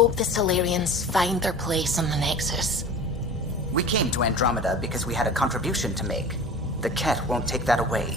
hope the Solarians find their place on the Nexus. We came to Andromeda because we had a contribution to make. The Ket won't take that away.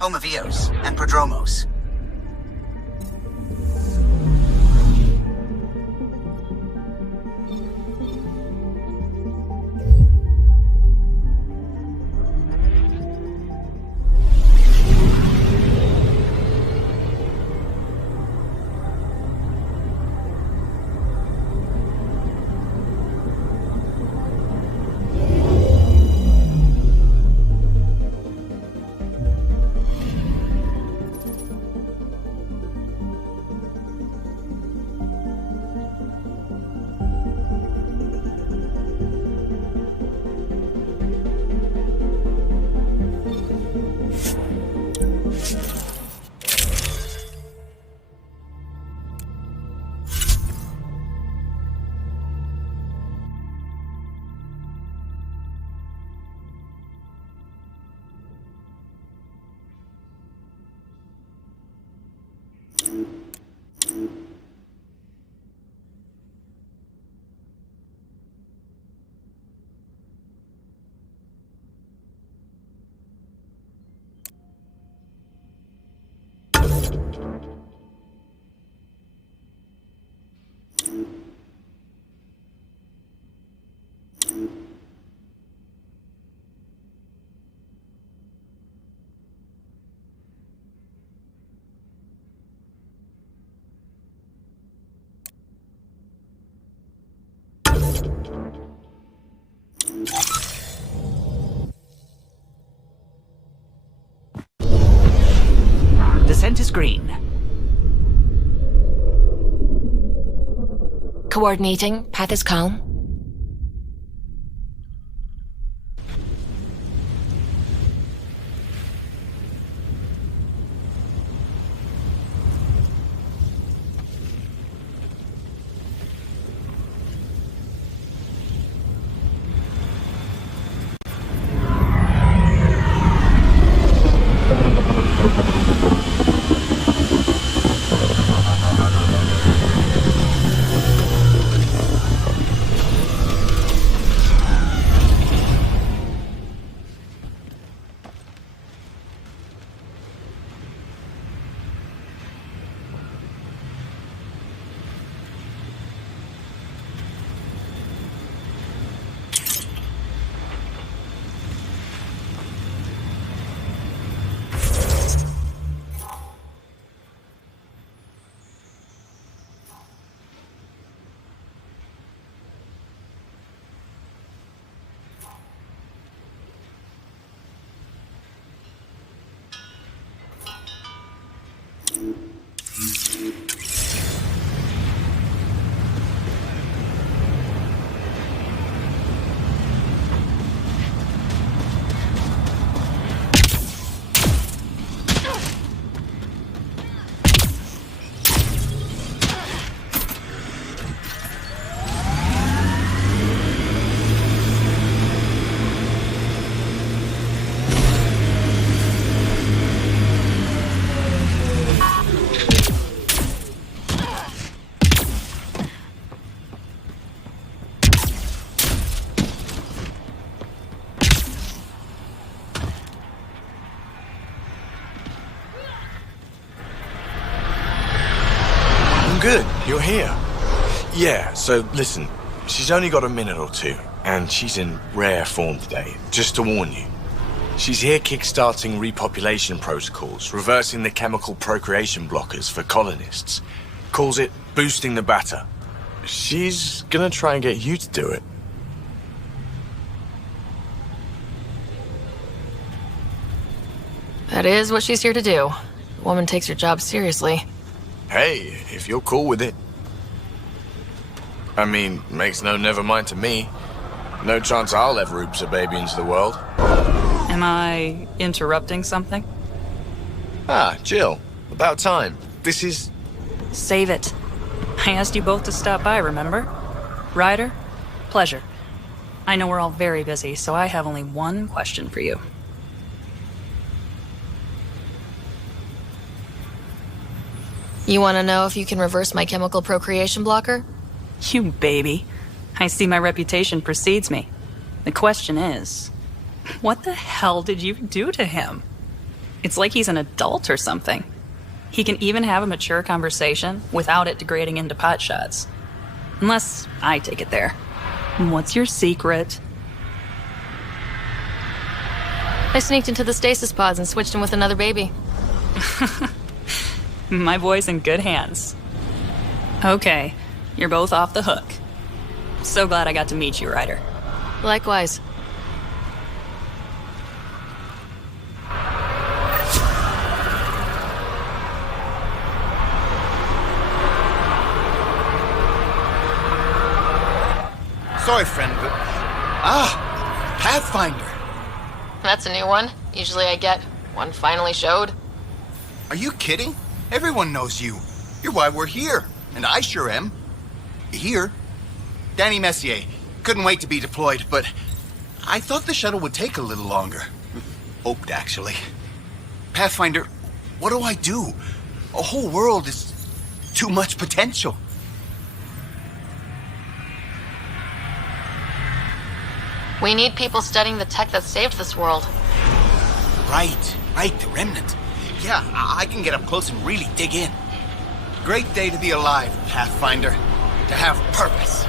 Homovios and Prodromos. Descent is green. Coordinating. Path is calm. Good, you're here. Yeah, so listen, she's only got a minute or two, and she's in rare form today, just to warn you. She's here kickstarting repopulation protocols, reversing the chemical procreation blockers for colonists. Calls it boosting the batter. She's gonna try and get you to do it. That is what she's here to do. The woman takes her job seriously. Hey, if you're cool with it. I mean, makes no never mind to me. No chance I'll ever oops a baby into the world. Am I interrupting something? Ah, Jill. About time. This is... Save it. I asked you both to stop by, remember? Ryder, pleasure. I know we're all very busy, so I have only one question for you. You want to know if you can reverse my chemical procreation blocker? You baby. I see my reputation precedes me. The question is, what the hell did you do to him? It's like he's an adult or something. He can even have a mature conversation without it degrading into potshots. Unless I take it there. What's your secret? I sneaked into the stasis pods and switched him with another baby. My boy's in good hands. Okay, you're both off the hook. So glad I got to meet you, Ryder. Likewise. Sorry, friend, but... Pathfinder! That's a new one. Usually I get one finally showed. Are you kidding? Everyone knows you. You're why we're here. And I sure am. Here. Danny Messier. Couldn't wait to be deployed, but... I thought the shuttle would take a little longer. Hoped, actually. Pathfinder, what do I do? A whole world is... too much potential. We need people studying the tech that saved this world. Right, the Remnant. Yeah, I can get up close and really dig in. Great day to be alive, Pathfinder. To have purpose.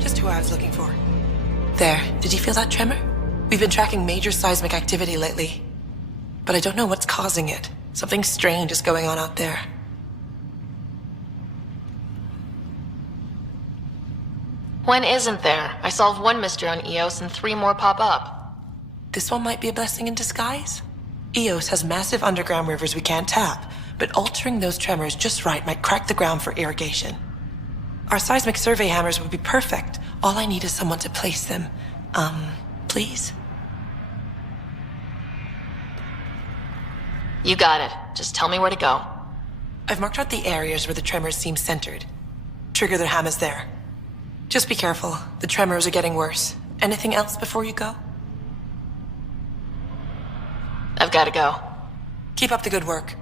Just who I was looking for. There, did you feel that tremor? We've been tracking major seismic activity lately, but I don't know what's causing it. Something strange is going on out there. When isn't there? I solved one mystery on Eos and 3 more pop up. This one might be a blessing in disguise. Eos has massive underground rivers we can't tap, but altering those tremors just right might crack the ground for irrigation. Our seismic survey hammers would be perfect. All I need is someone to place them. Please? You got it. Just tell me where to go. I've marked out the areas where the tremors seem centered. Trigger their hammers there. Just be careful. The tremors are getting worse. Anything else before you go? I've got to go. Keep up the good work.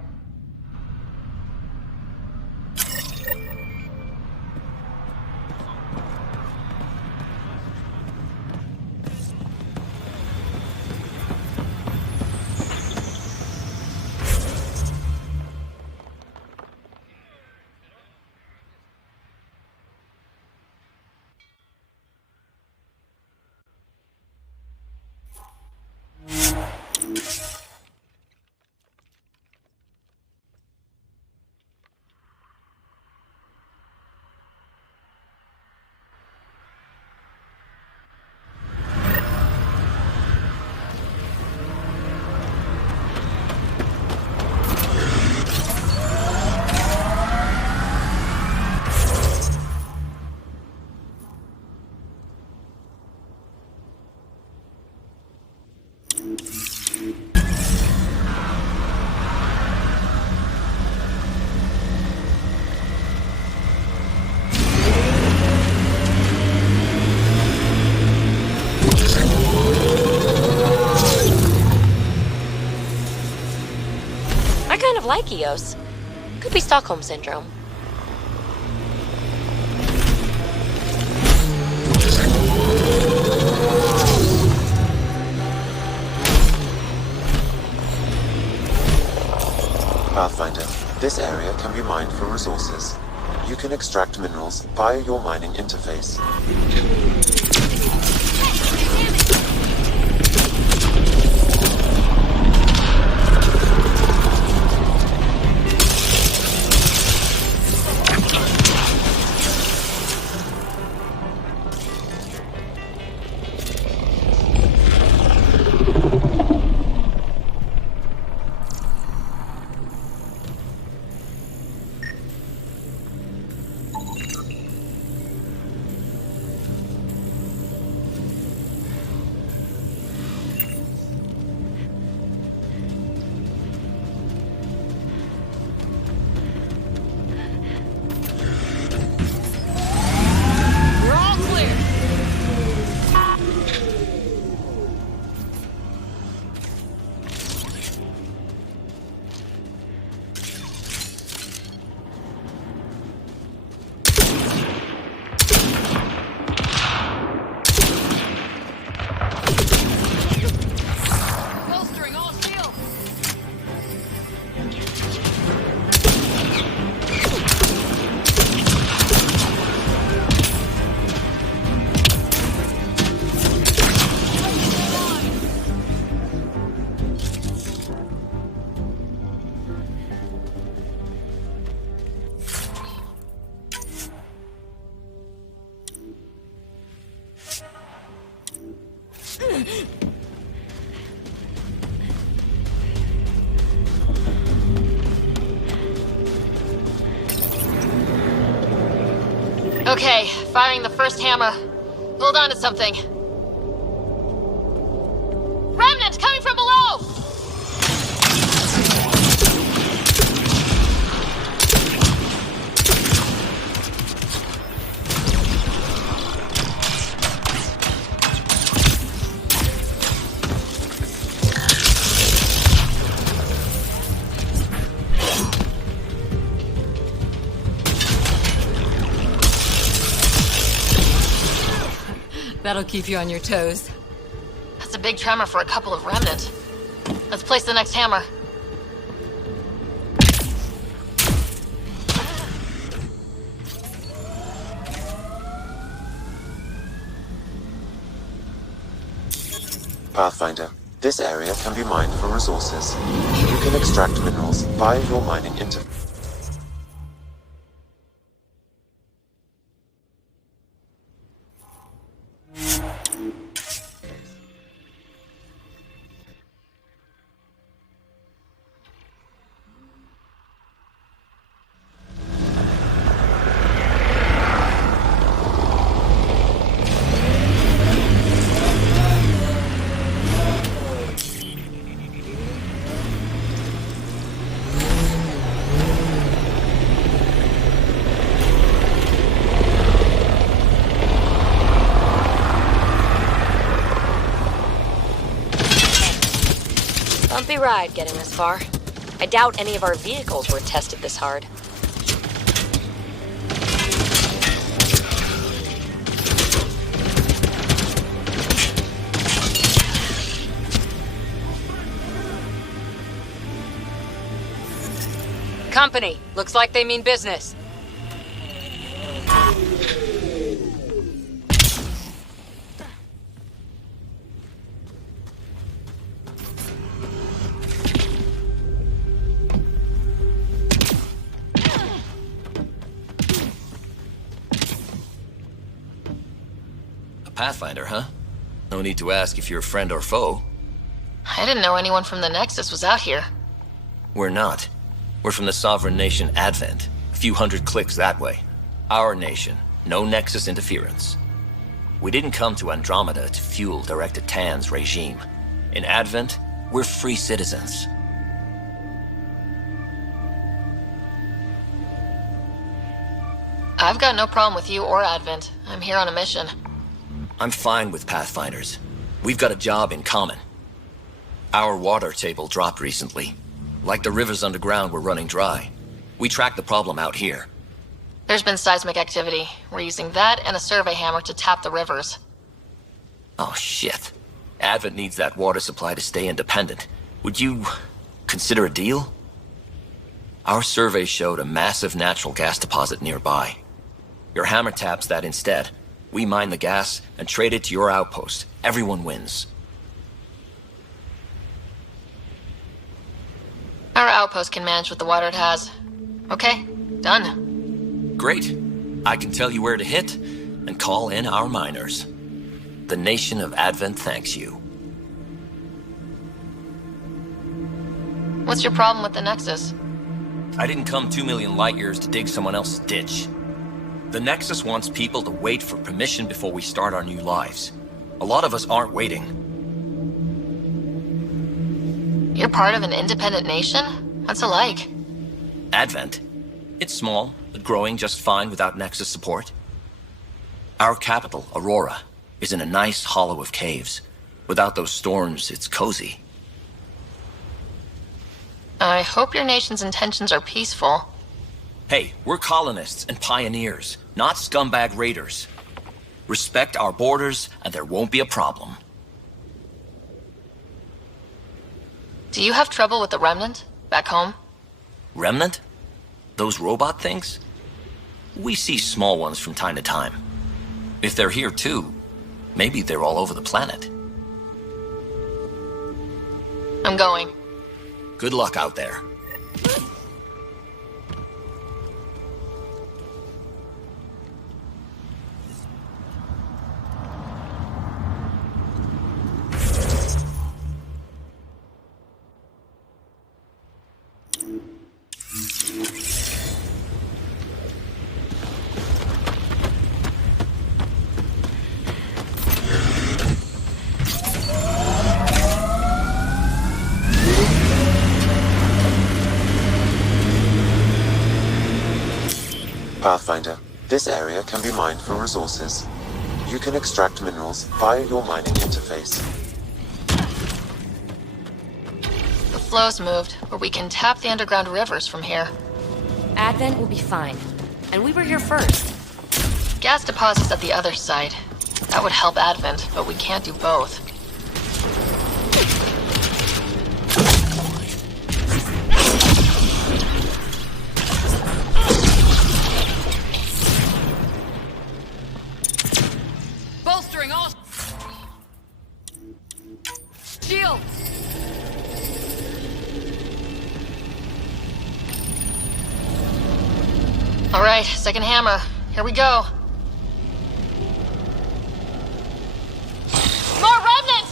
Like Eos. Could be Stockholm Syndrome. Pathfinder, this area can be mined for resources. You can extract minerals via your mining interface. Okay, firing the first hammer. Hold on to something. Remnant coming from below! That'll keep you on your toes. That's a big tremor for a couple of remnant. Let's place the next hammer. Pathfinder, this area can be mined for resources. You can extract minerals via your mining interface. Bumpy ride getting this far. I doubt any of our vehicles were tested this hard. Company, looks like they mean business. Pathfinder, huh? No need to ask if you're friend or foe. I didn't know anyone from the Nexus was out here. We're not. We're from the sovereign nation Advent. A few hundred clicks that way. Our nation. No Nexus interference. We didn't come to Andromeda to fuel Director Tan's regime. In Advent, we're free citizens. I've got no problem with you or Advent. I'm here on a mission. I'm fine with Pathfinders. We've got a job in common. Our water table dropped recently. Like the rivers underground were running dry. We tracked the problem out here. There's been seismic activity. We're using that and a survey hammer to tap the rivers. Oh, shit. Advent needs that water supply to stay independent. Would you consider a deal? Our survey showed a massive natural gas deposit nearby. Your hammer taps that instead. We mine the gas and trade it to your outpost. Everyone wins. Our outpost can manage with the water it has. Okay, done. Great. I can tell you where to hit and call in our miners. The nation of Advent thanks you. What's your problem with the Nexus? I didn't come 2 million light years to dig someone else's ditch. The Nexus wants people to wait for permission before we start our new lives. A lot of us aren't waiting. You're part of an independent nation? What's it like? Advent. It's small, but growing just fine without Nexus support. Our capital, Aurora, is in a nice hollow of caves. Without those storms, it's cozy. I hope your nation's intentions are peaceful. Hey, we're colonists and pioneers, not scumbag raiders. Respect our borders, and there won't be a problem. Do you have trouble with the Remnant back home? Remnant? Those robot things? We see small ones from time to time. If they're here too, maybe they're all over the planet. I'm going. Good luck out there. Pathfinder, this area can be mined for resources. You can extract minerals via your mining interface. The flow's moved, but we can tap the underground rivers from here. Advent will be fine. And we were here first. Gas deposits at the other side. That would help Advent, but we can't do both. Bolstering all shields. All right, second hammer. Here we go. More remnants!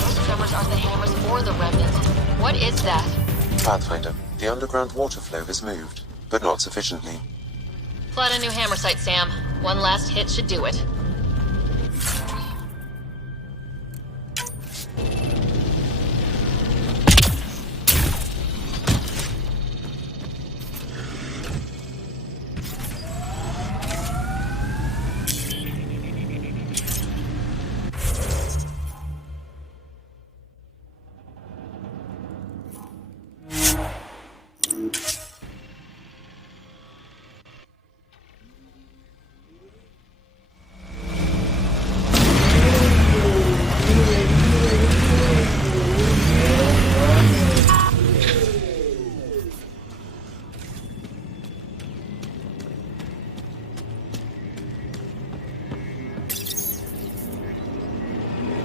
Those tremors aren't the hammers or the remnants. What is that? Pathfinder, the underground water flow has moved, but not sufficiently. Plot a new hammer site, Sam. One last hit should do it.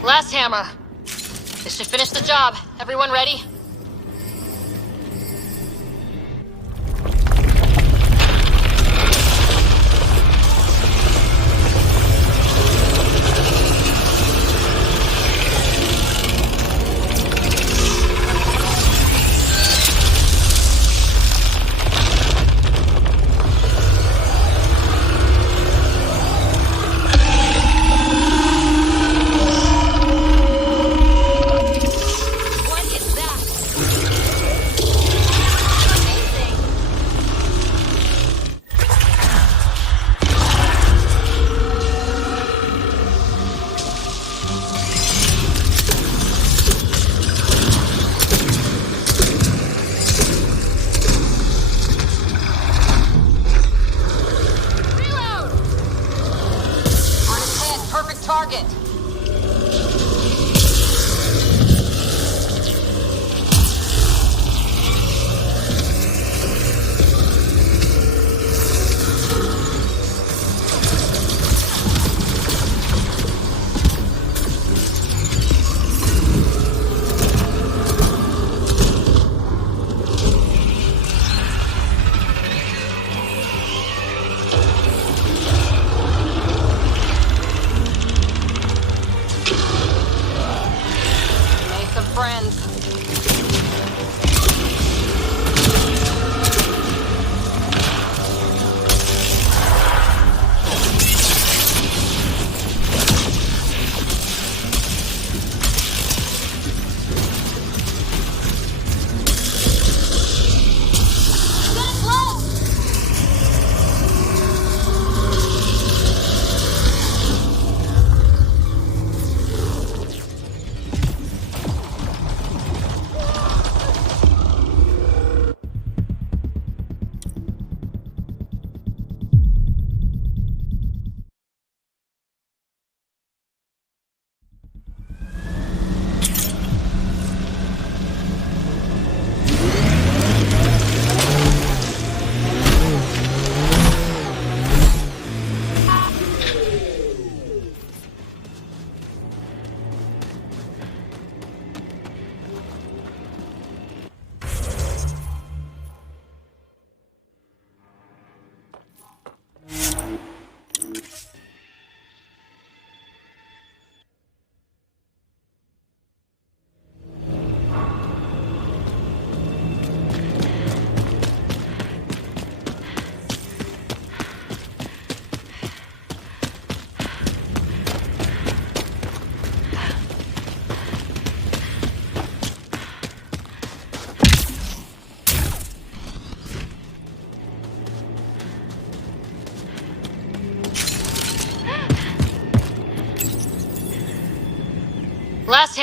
Last hammer. This should finish the job. Everyone ready? Target.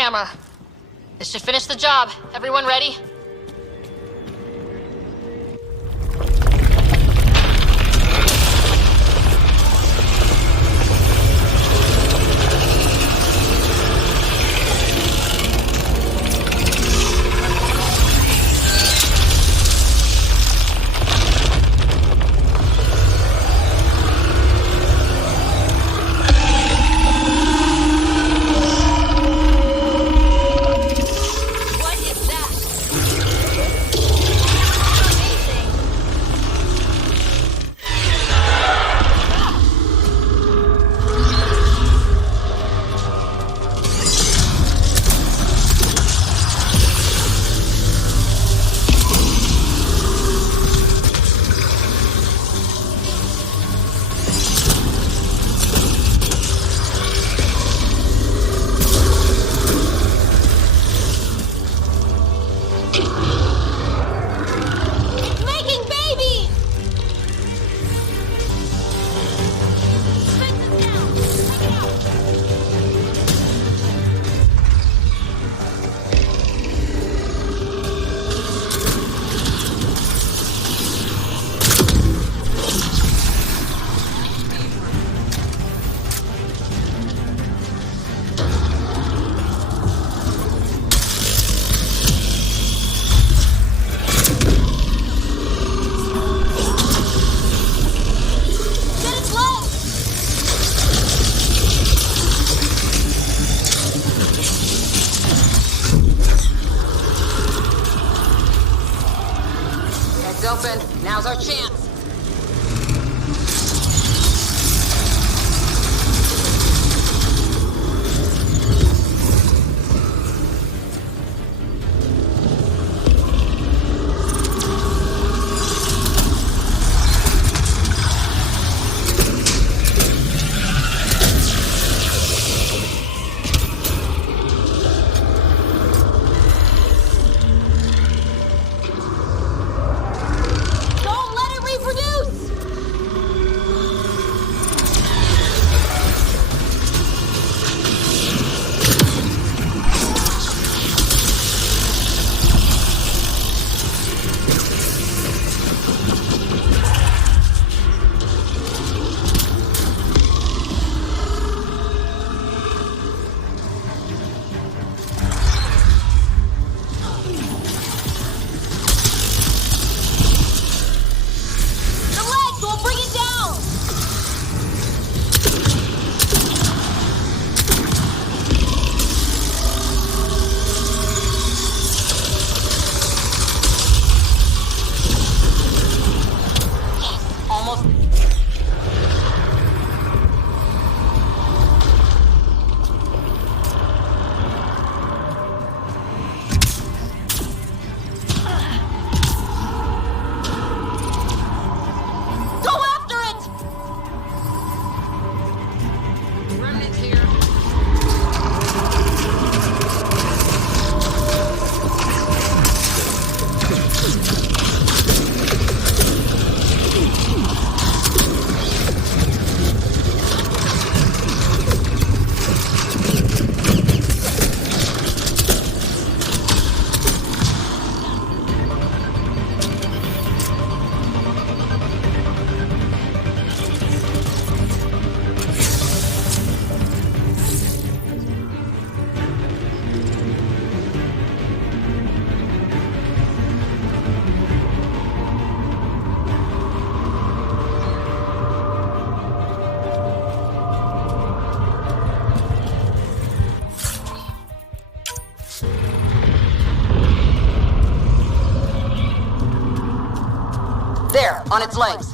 camera. This should finish the job. Everyone ready? Open. Now's our chance. There, on its legs.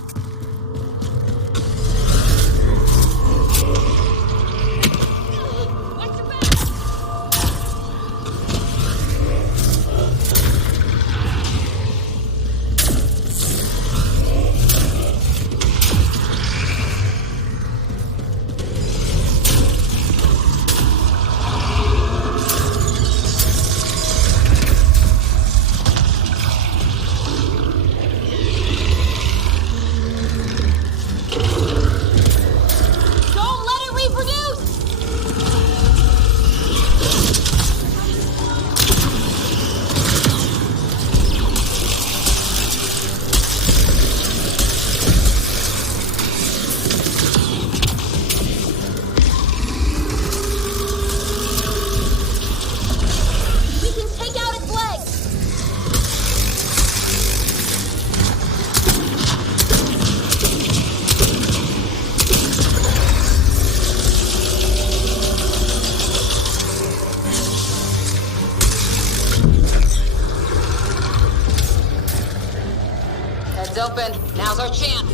open. Now's our chance.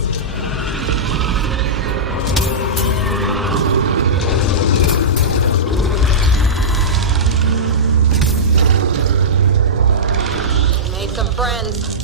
Made some friends.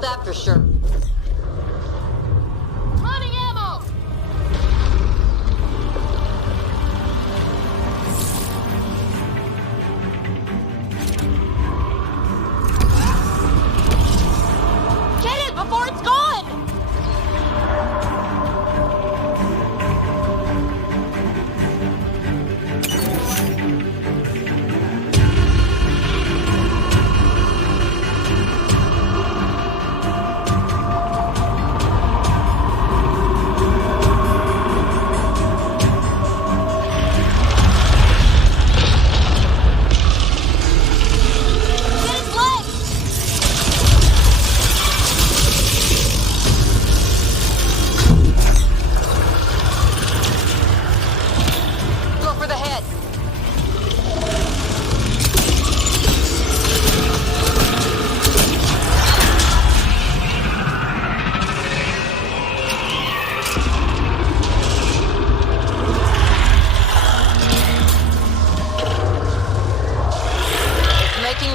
That for sure. Running ammo! Get it before it's gone!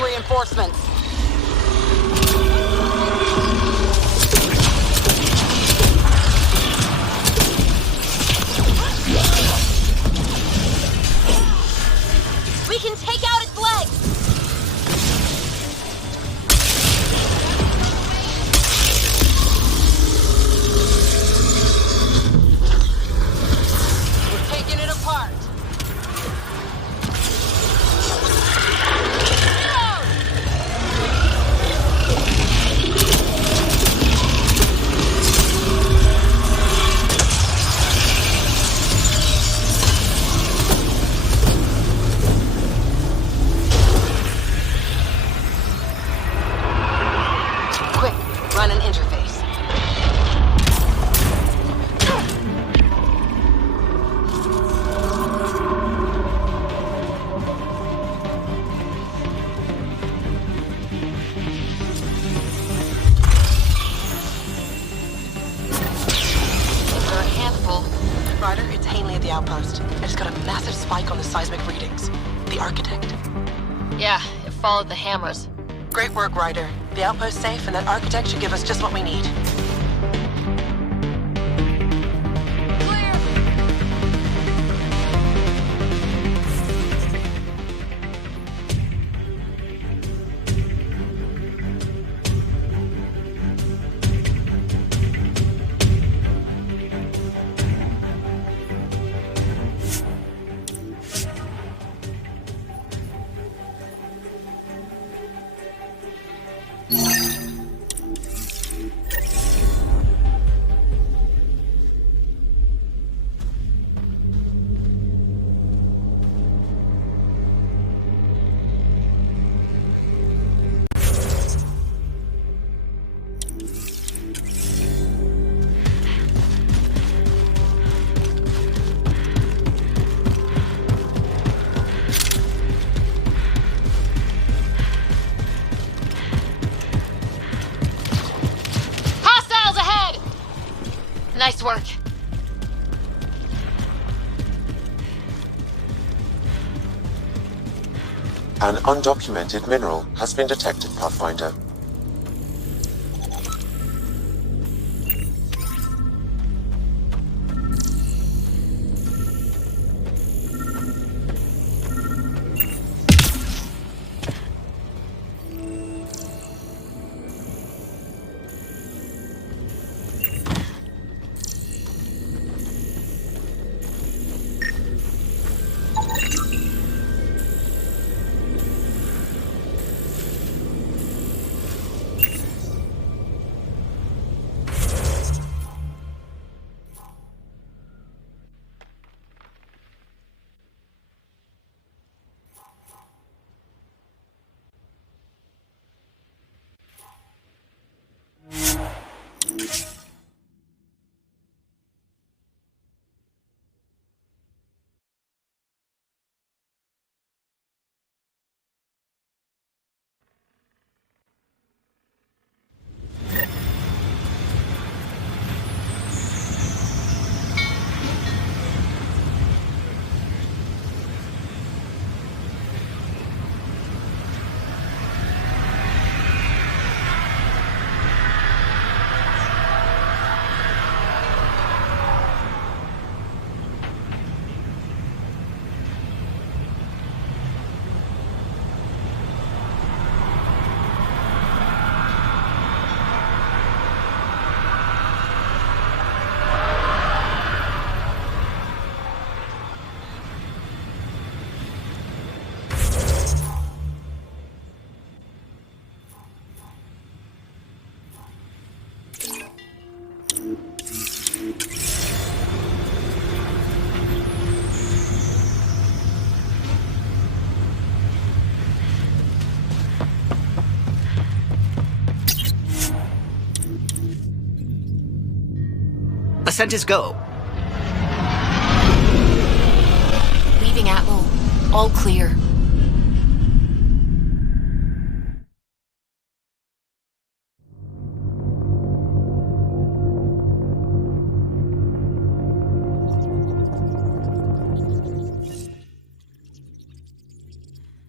Reinforcements. We can take out its legs. We're taking it apart. Run an interface. They're a handful. Ryder, it's Hanley at the outpost. I just got a massive spike on the seismic readings. The architect. Yeah, it followed the hammers. Great work, Ryder. The outpost's safe, and that architect should give us just what we need. Nice work. An undocumented mineral has been detected, Pathfinder. Descent is go. Leaving Outlaw. All clear.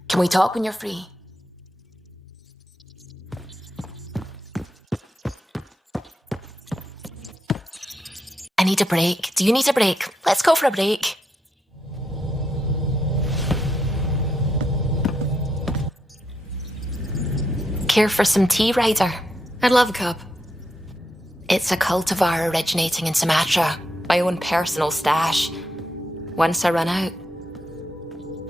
Can we talk when you're free? I need a break. Do you need a break? Let's go for a break. Care for some tea, Ryder? I'd love a cup. It's a cultivar originating in Sumatra. My own personal stash. Once I run out,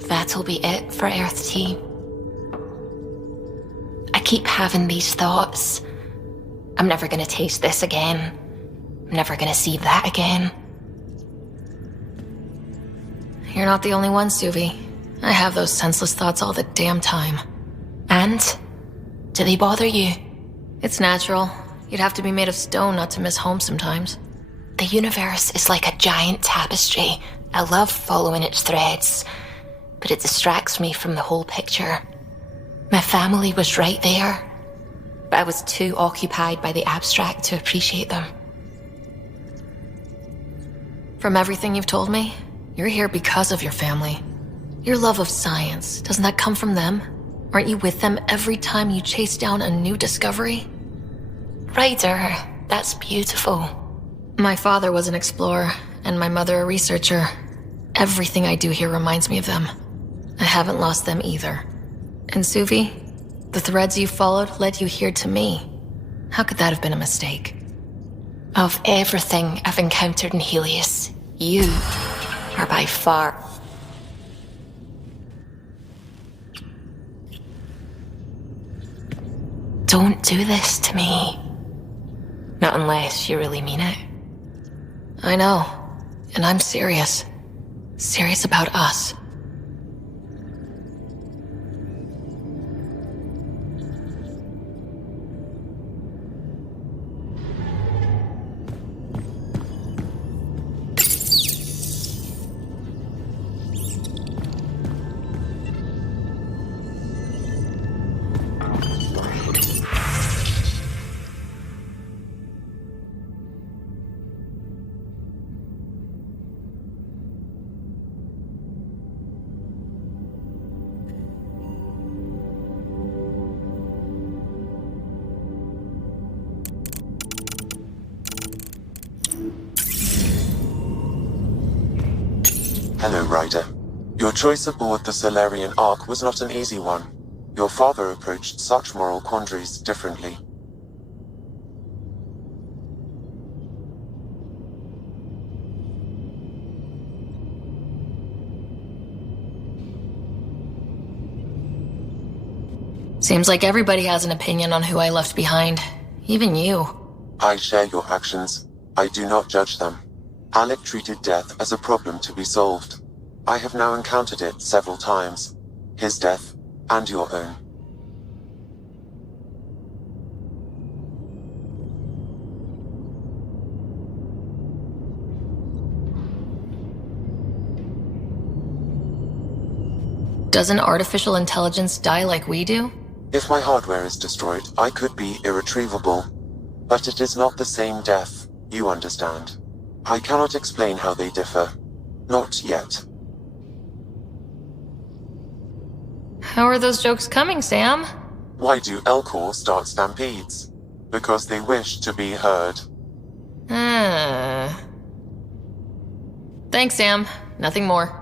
that'll be it for Earth tea. I keep having these thoughts. I'm never gonna taste this again. I'm never gonna see that again. You're not the only one, Suvi. I have those senseless thoughts all the damn time. And? Do they bother you? It's natural. You'd have to be made of stone not to miss home sometimes. The universe is like a giant tapestry. I love following its threads, but it distracts me from the whole picture. My family was right there, but I was too occupied by the abstract to appreciate them. From everything you've told me, you're here because of your family. Your love of science, doesn't that come from them? Aren't you with them every time you chase down a new discovery? Ryder, that's beautiful. My father was an explorer, and my mother a researcher. Everything I do here reminds me of them. I haven't lost them either. And Suvi, the threads you followed led you here to me. How could that have been a mistake? Of everything I've encountered in Helios, you are by far... Don't do this to me. Not unless you really mean it. I know, and I'm serious. Serious about us. Hello, Ryder. Your choice aboard the Solarian Ark was not an easy one. Your father approached such moral quandaries differently. Seems like everybody has an opinion on who I left behind. Even you. I share your actions. I do not judge them. Alec treated death as a problem to be solved. I have now encountered it several times. His death, and your own. Doesn't artificial intelligence die like we do? If my hardware is destroyed, I could be irretrievable. But it is not the same death, you understand. I cannot explain how they differ. Not yet. How are those jokes coming, Sam? Why do Elcor start stampedes? Because they wish to be heard. Thanks, Sam. Nothing more.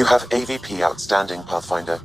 You have AVP outstanding, Pathfinder.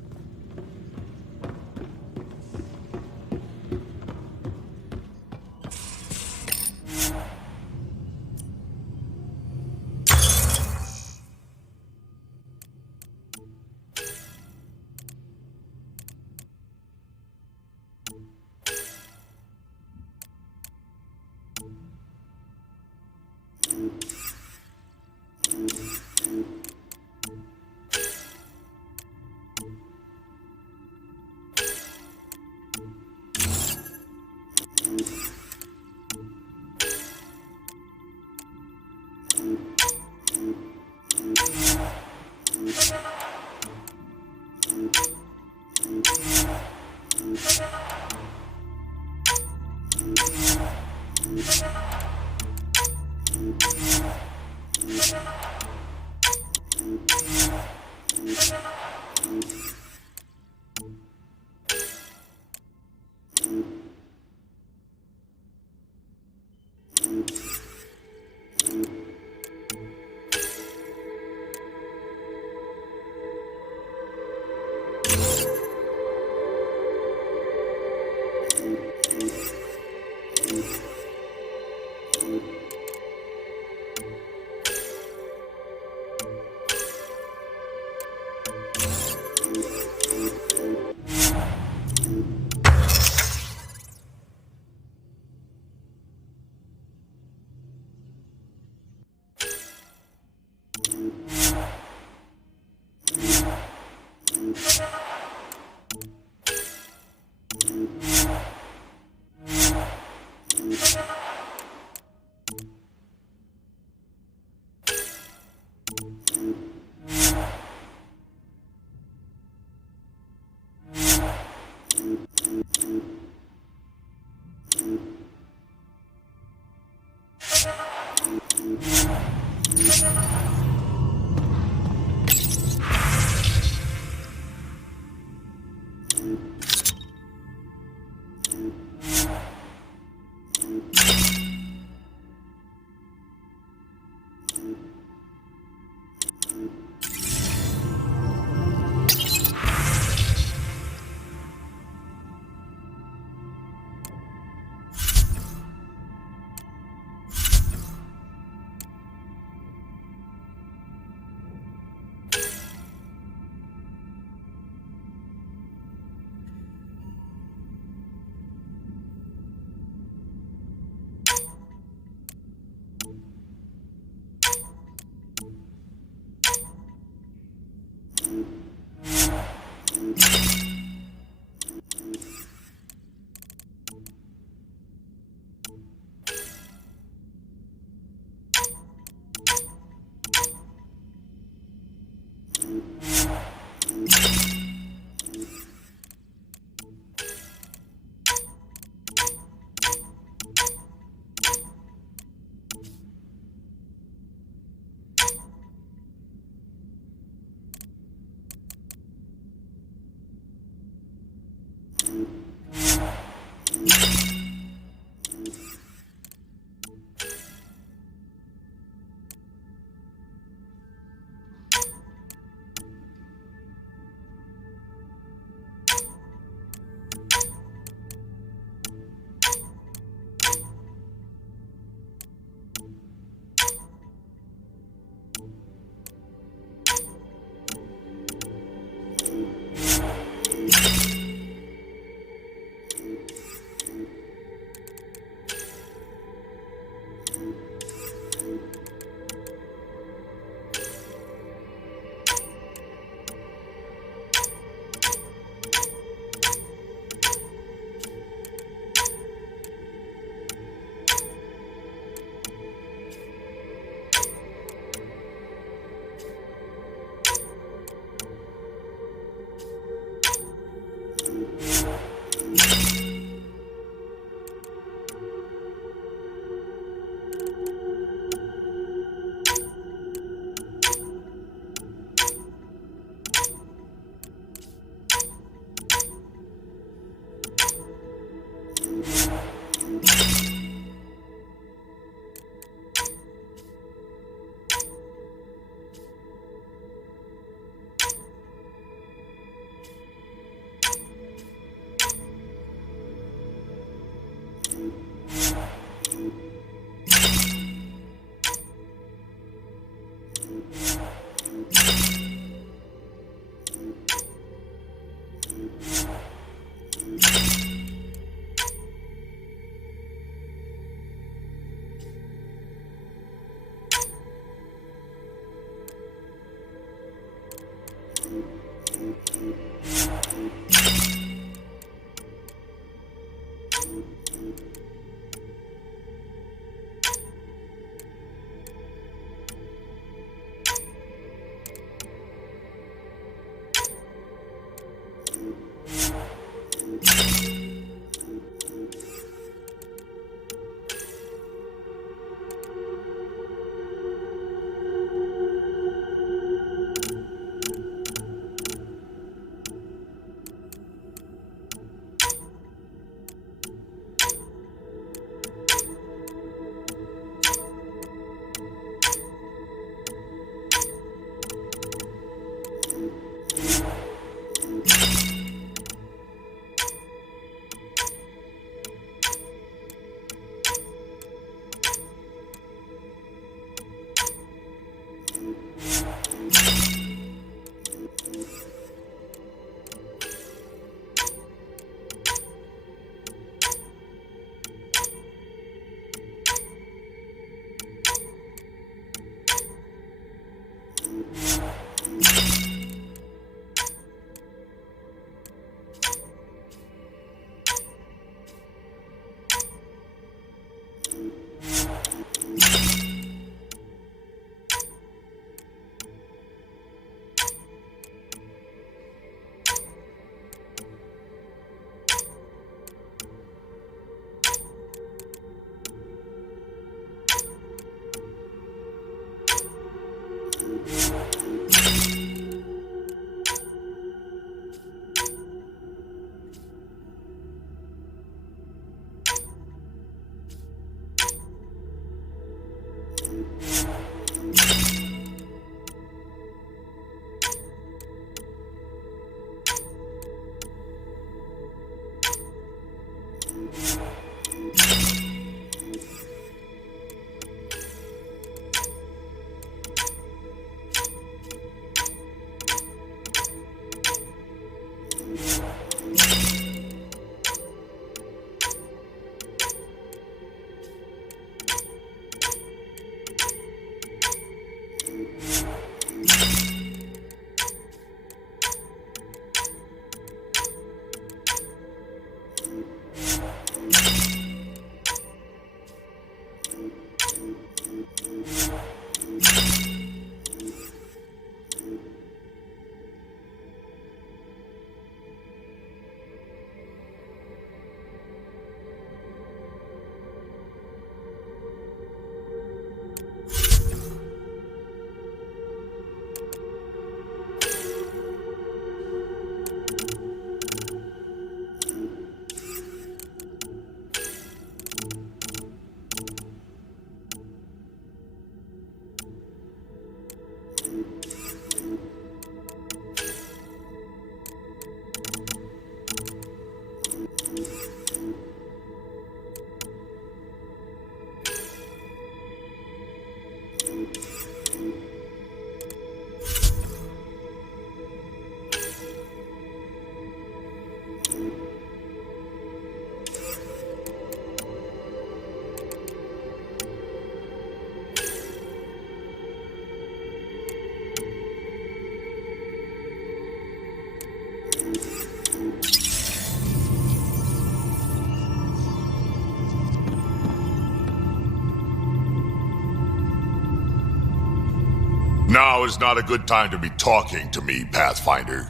Now is not a good time to be talking to me, Pathfinder.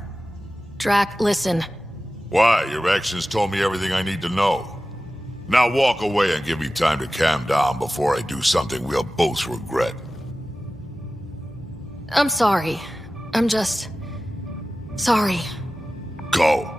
Drac, listen. Why? Your actions told me everything I need to know. Now walk away and give me time to calm down before I do something we'll both regret. I'm sorry. I'm just... sorry. Go.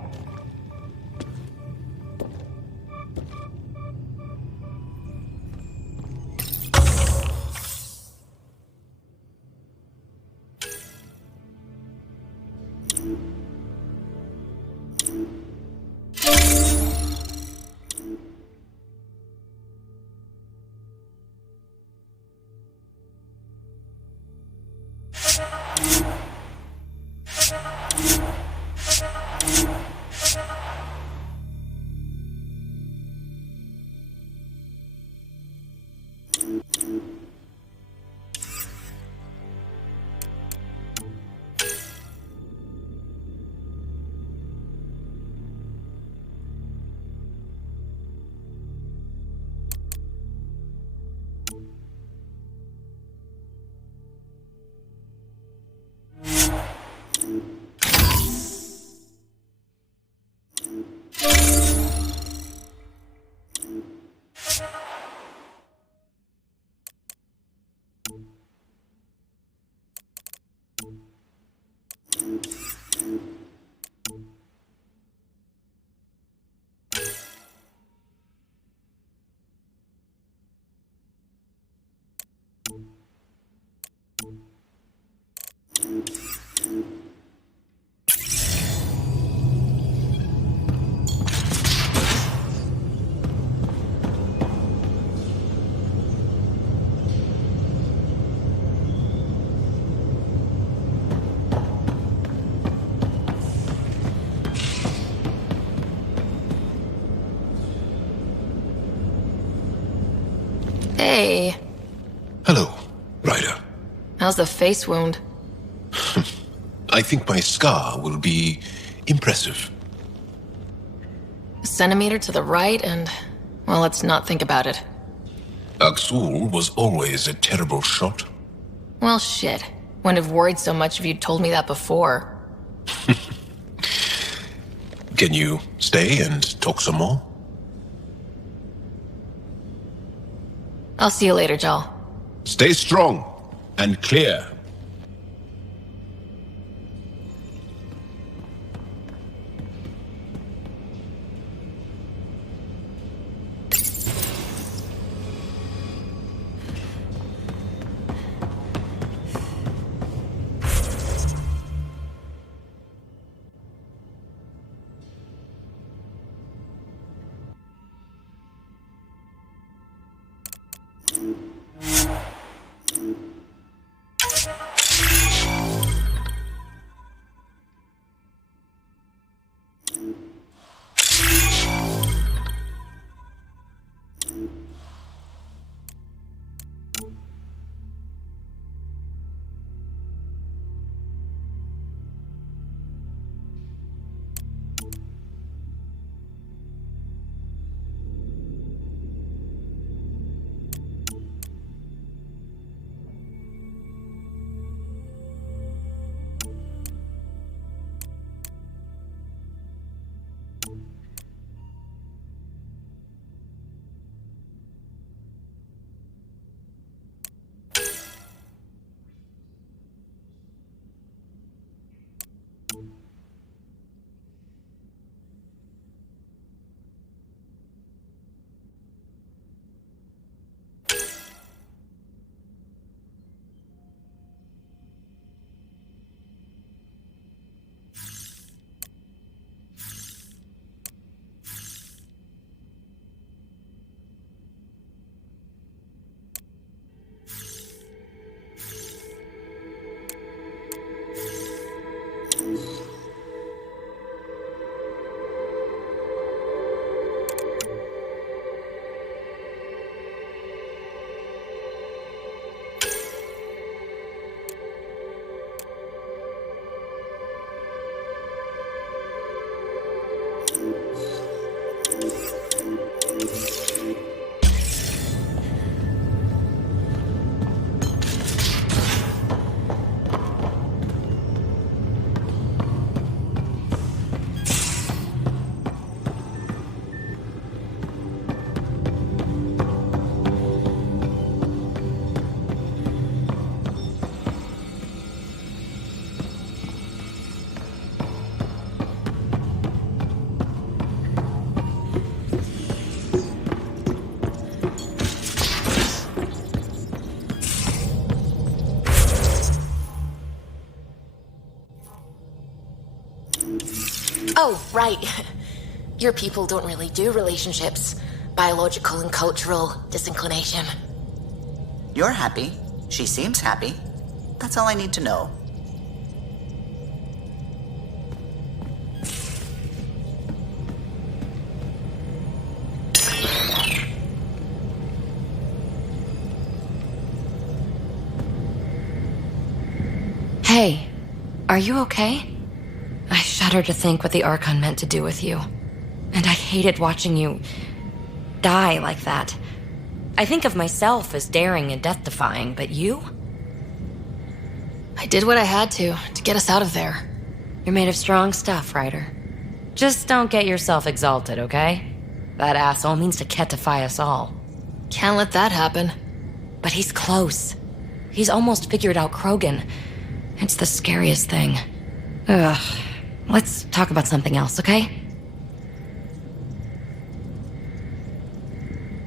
Hey, Hello, Ryder. how's the face wound? I think my scar will be impressive. A centimeter to the right and... well, let's not think about it. Aksul was always a terrible shot. Well, shit. Wouldn't have worried so much if you'd told me that before. Can you stay and talk some more? I'll see you later, Jal. Stay strong and clear. Oh, right. Your people don't really do relationships. Biological and cultural disinclination. You're happy. She seems happy. That's all I need to know. Hey, are you okay? I shudder to think what the Archon meant to do with you. And I hated watching you die like that. I think of myself as daring and death-defying, but you? I did what I had to get us out of there. You're made of strong stuff, Ryder. Just don't get yourself exalted, okay? That asshole means to ketify us all. Can't let that happen. But he's close. He's almost figured out Krogan. It's the scariest thing. Ugh. Let's talk about something else, okay?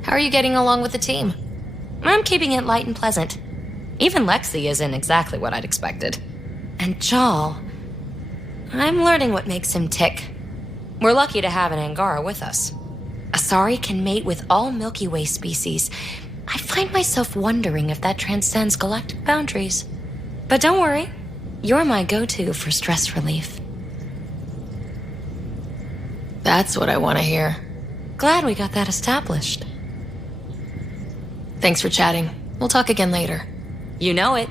How are you getting along with the team? I'm keeping it light and pleasant. Even Lexi isn't exactly what I'd expected. And Jal, I'm learning what makes him tick. We're lucky to have an Angara with us. Asari can mate with all Milky Way species. I find myself wondering if that transcends galactic boundaries. But don't worry, you're my go-to for stress relief. That's what I want to hear. Glad we got that established. Thanks for chatting. We'll talk again later. You know it.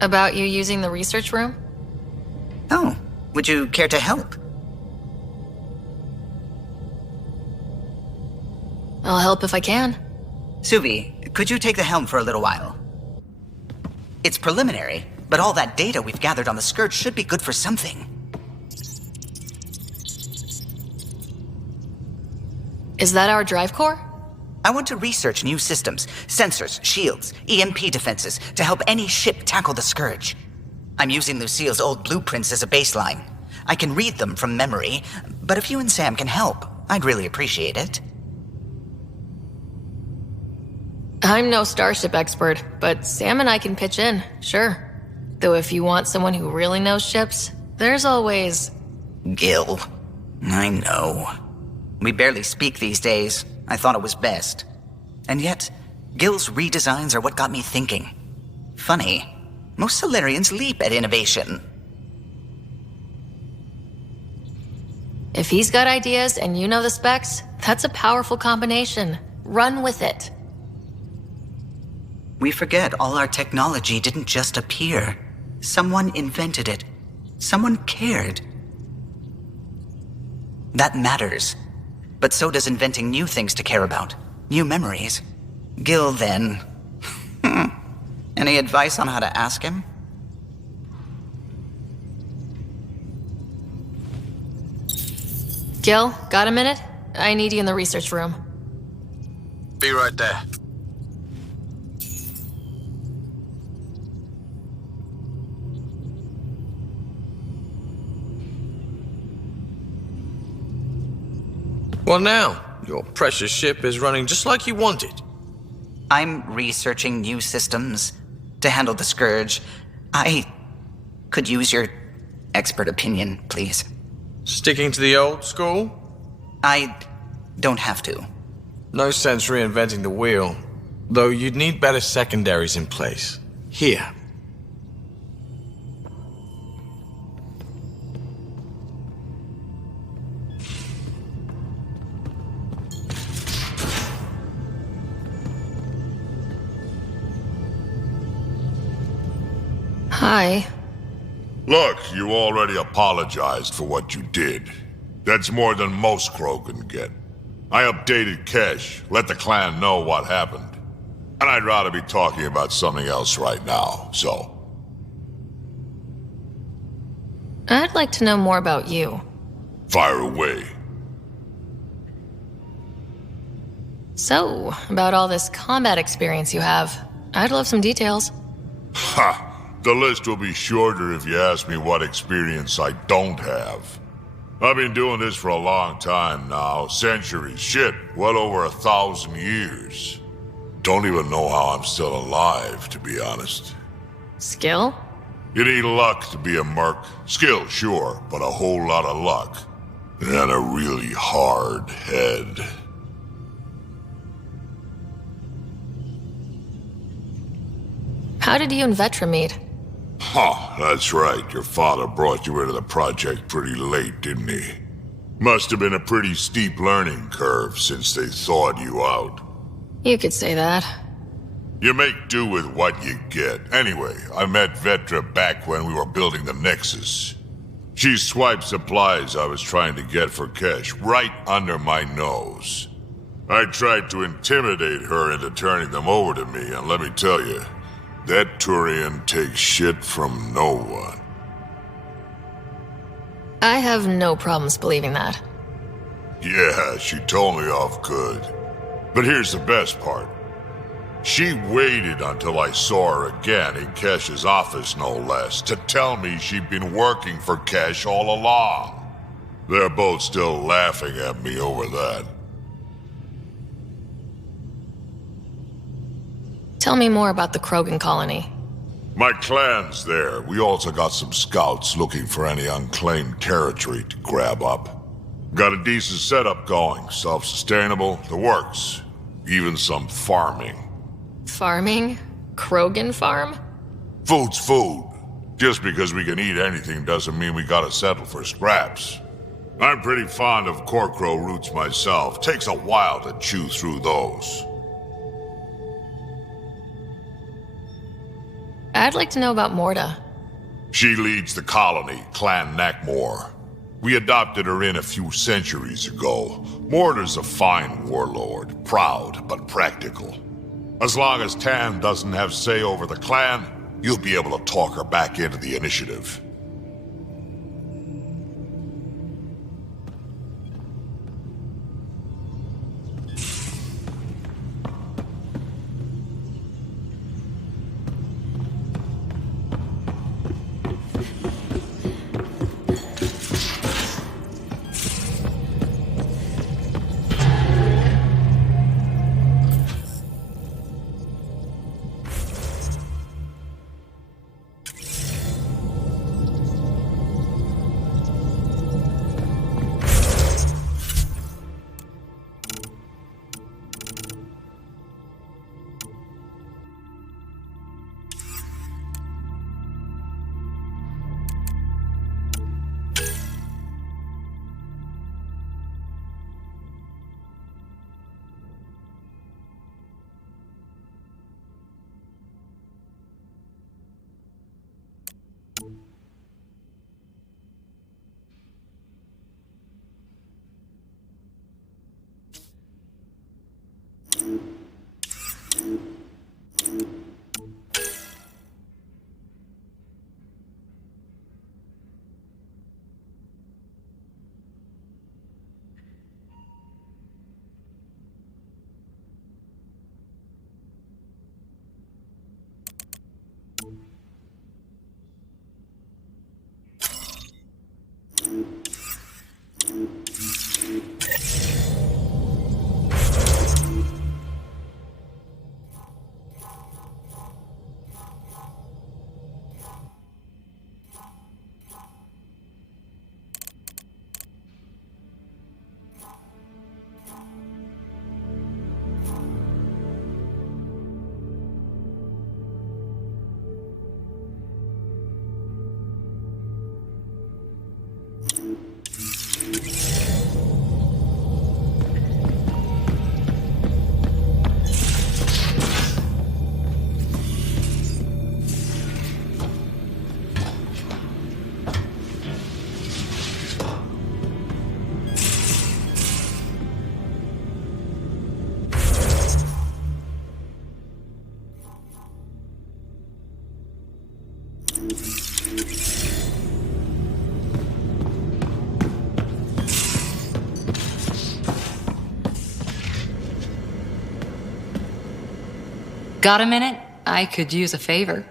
About you using the research room? Oh, would you care to help? I'll help if I can. Suvi, could you take the helm for a little while? It's preliminary, but all that data we've gathered on the Scourge should be good for something. Is that our drive core? I want to research new systems, sensors, shields, EMP defenses, to help any ship tackle the Scourge. I'm using Lucille's old blueprints as a baseline. I can read them from memory, but if you and Sam can help, I'd really appreciate it. I'm no starship expert, but Sam and I can pitch in, sure. Though if you want someone who really knows ships, there's always... Gil. I know. We barely speak these days. I thought it was best. And yet, Gil's redesigns are what got me thinking. Funny, most Solarians leap at innovation. If he's got ideas and you know the specs, that's a powerful combination. Run with it. We forget all our technology didn't just appear. Someone invented it. Someone cared. That matters. But so does inventing new things to care about. New memories. Gil, then. Any advice on how to ask him? Gil, got a minute? I need you in the research room. Be right there. Well now, your precious ship is running just like you wanted. I'm researching new systems to handle the Scourge. I could use your expert opinion, please. Sticking to the old school? I don't have to. No sense reinventing the wheel. Though you'd need better secondaries in place. Here. Hi. Look, you already apologized for what you did. That's more than most Krogan get. I updated Kesh, let the clan know what happened. And I'd rather be talking about something else right now, so... I'd like to know more about you. Fire away. So, about all this combat experience you have, I'd love some details. Ha! The list will be shorter if you ask me what experience I don't have. I've been doing this for a long time now. Centuries. Shit, well over 1,000 years. Don't even know how I'm still alive, to be honest. Skill? You need luck to be a merc. Skill, sure, but a whole lot of luck. And a really hard head. How did you and Vetra meet? Huh, that's right. Your father brought you into the project pretty late, didn't he? Must have been a pretty steep learning curve since they thawed you out. You could say that. You make do with what you get. Anyway, I met Vetra back when we were building the Nexus. She swiped supplies I was trying to get for Kesh right under my nose. I tried to intimidate her into turning them over to me, and let me tell you, that Turian takes shit from no one. I have no problems believing that. Yeah, she told me off good. But here's the best part. She waited until I saw her again in Kesh's office, no less, to tell me she'd been working for Kesh all along. They're both still laughing at me over that. Tell me more about the Krogan colony. My clan's there. We also got some scouts looking for any unclaimed territory to grab up. Got a decent setup going, self-sustainable, the works. Even some farming. Farming? Krogan farm? Food's food. Just because we can eat anything doesn't mean we gotta settle for scraps. I'm pretty fond of Corcrow roots myself. Takes a while to chew through those. I'd like to know about Morda. She leads the colony, Clan Nakmor. We adopted her in a few centuries ago. Morda's a fine warlord, proud but practical. As long as Tan doesn't have say over the clan, you'll be able to talk her back into the initiative. Got a minute? I could use a favor.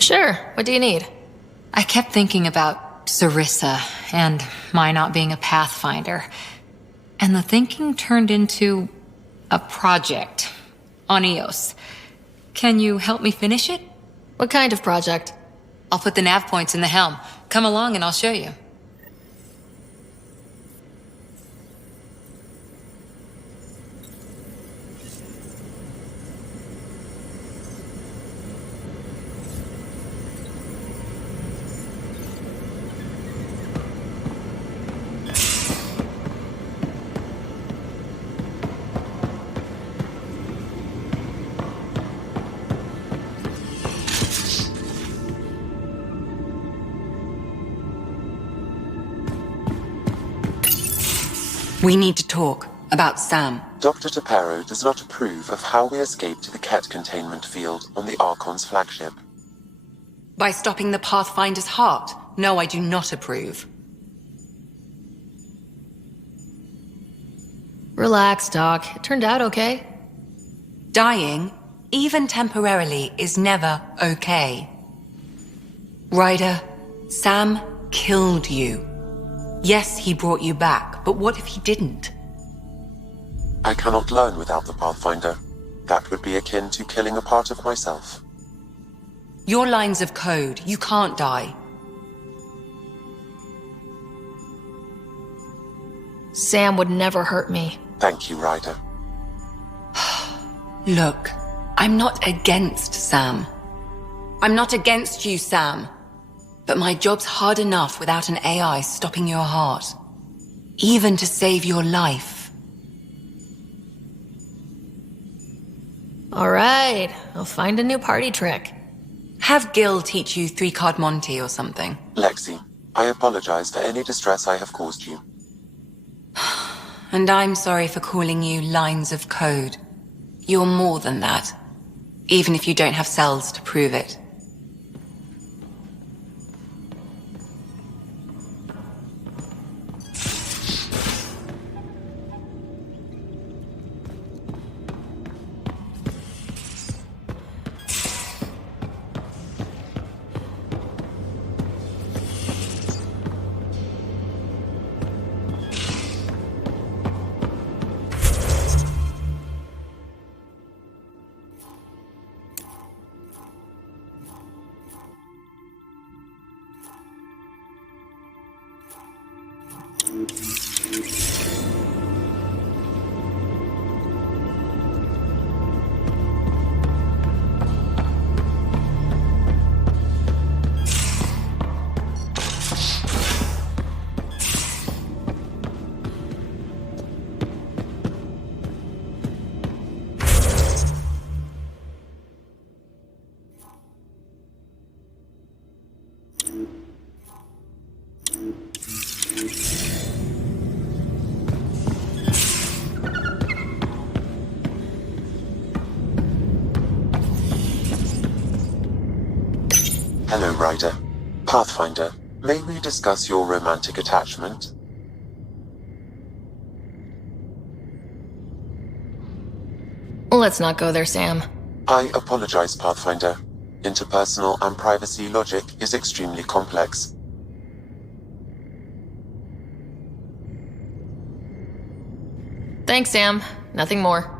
Sure, what do you need? I kept thinking about Sarissa and my not being a Pathfinder. And the thinking turned into a project on Eos. Can you help me finish it? What kind of project? I'll put the nav points in the helm. Come along and I'll show you. We need to talk about Sam. Dr. Taparo does not approve of how we escaped to the Ket containment field on the Archon's flagship. By stopping the Pathfinder's heart? No, I do not approve. Relax, Doc. It turned out okay. Dying, even temporarily, is never okay. Ryder, Sam killed you. Yes, he brought you back, but what if he didn't? I cannot learn without the Pathfinder. That would be akin to killing a part of myself. Your lines of code, you can't die. Sam would never hurt me. Thank you, Ryder. Look, I'm not against Sam. I'm not against you, Sam. But my job's hard enough without an AI stopping your heart. Even to save your life. All right, I'll find a new party trick. Have Gil teach you 3-card Monty or something. Lexi, I apologize for any distress I have caused you. And I'm sorry for calling you lines of code. You're more than that. Even if you don't have cells to prove it. Hello, Ryder. Pathfinder, may we discuss your romantic attachment? Let's not go there, Sam. I apologize, Pathfinder. Interpersonal and privacy logic is extremely complex. Thanks, Sam. Nothing more.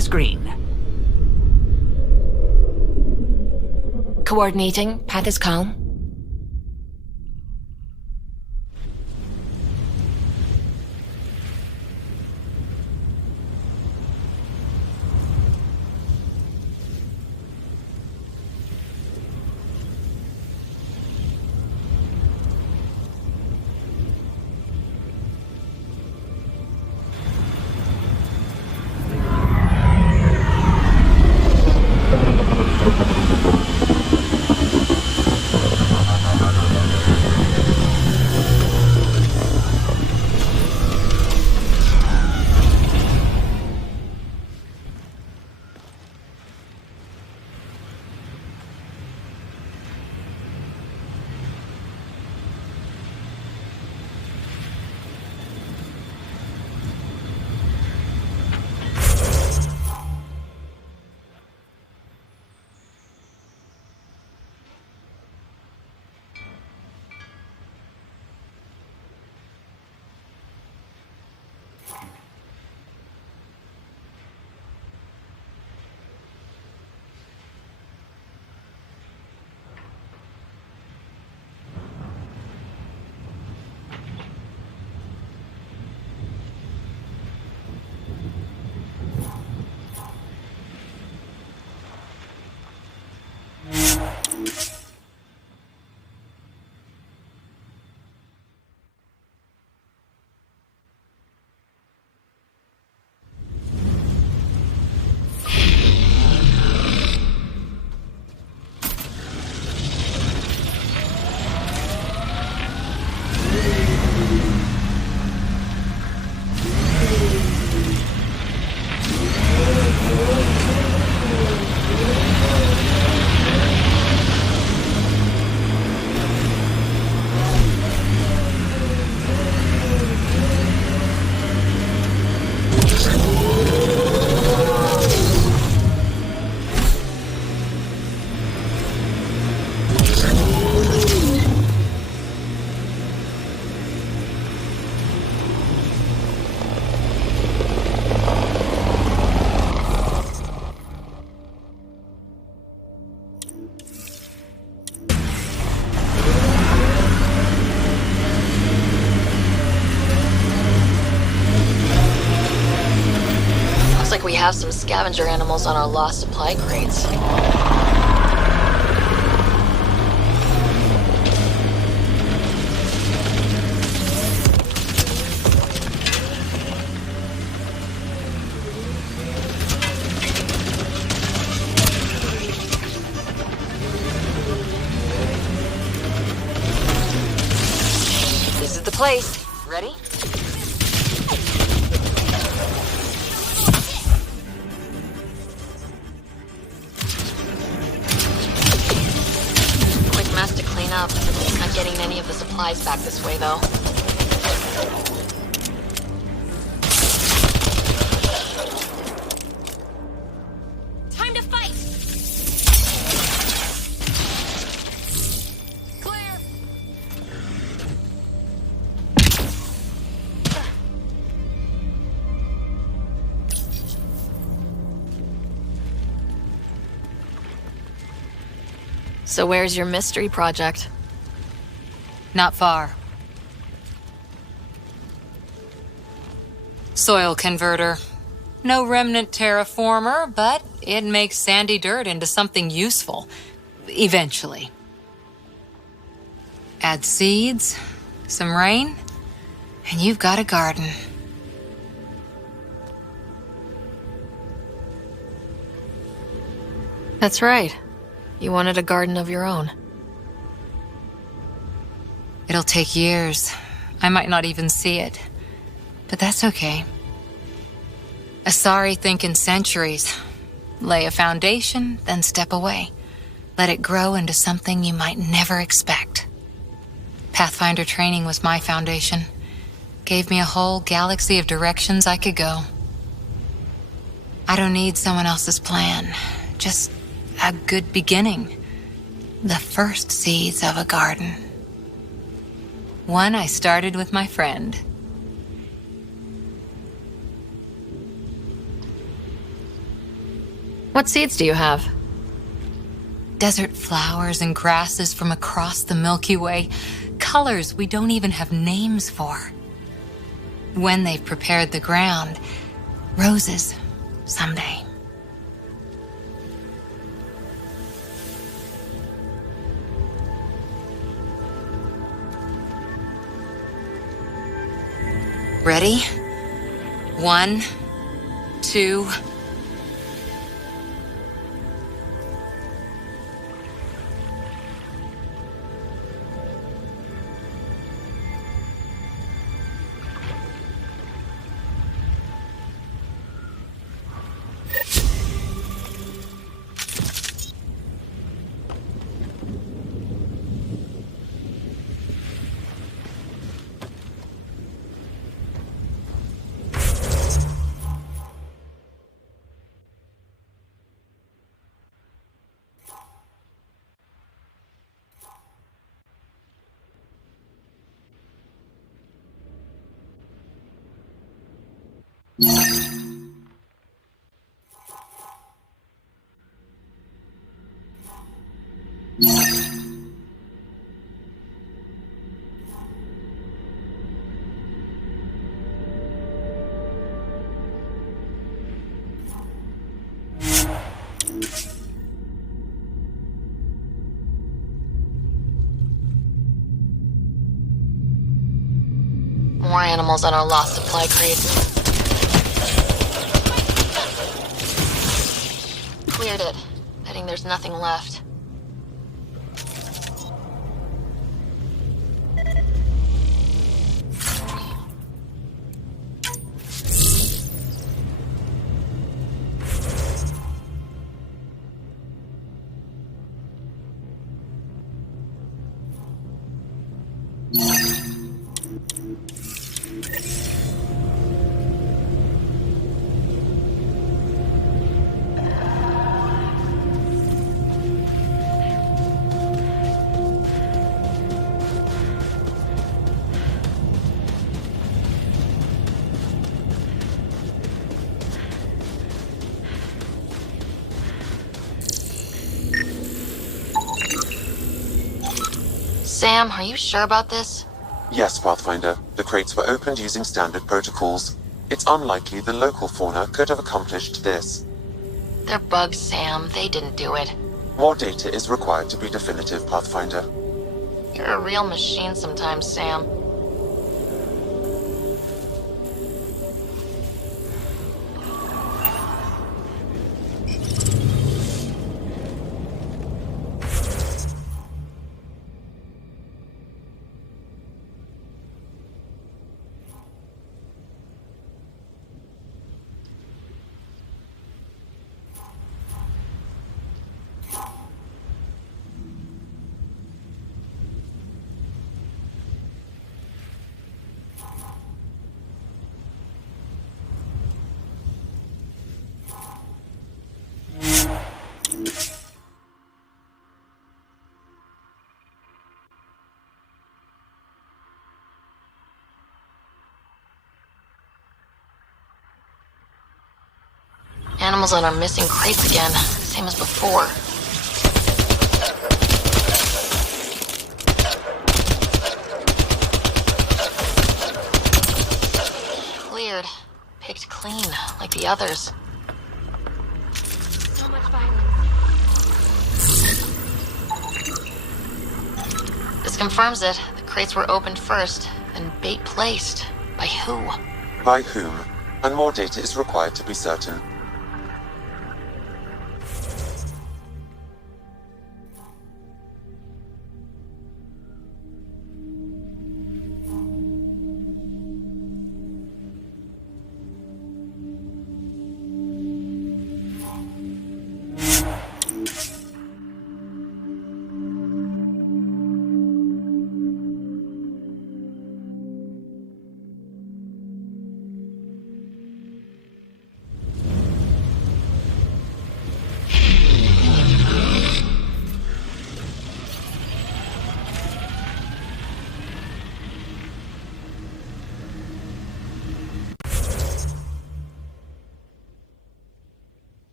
is green. Coordinating. Path is calm. We have some scavenger animals on our lost supply crates. This is the place. Ready? Up. Not getting any of the supplies back this way, though. Time to fight! Clear! So where's your mystery project? Not far. Soil converter. No remnant terraformer, but it makes sandy dirt into something useful. Eventually. Add seeds, some rain, and you've got a garden. That's right. You wanted a garden of your own. It'll take years. I might not even see it. But that's okay. Asari think in centuries. Lay a foundation, then step away. Let it grow into something you might never expect. Pathfinder training was my foundation. Gave me a whole galaxy of directions I could go. I don't need someone else's plan. Just a good beginning. The first seeds of a garden. One I started with my friend. What seeds do you have? Desert flowers and grasses from across the Milky Way. Colors we don't even have names for. When they've prepared the ground, roses someday. Ready? 1, 2... More animals on our lost supply crates. Cleared it. Betting there's nothing left. Sam, are you sure about this? Yes, Pathfinder. The crates were opened using standard protocols. It's unlikely the local fauna could have accomplished this. They're bugs, Sam. They didn't do it. More data is required to be definitive, Pathfinder. You're a real machine sometimes, Sam. Animals on our missing crates again, same as before. Cleared. Picked clean, like the others. So much violence. This confirms it. The crates were opened first, then bait placed. By who? By whom? And more data is required to be certain.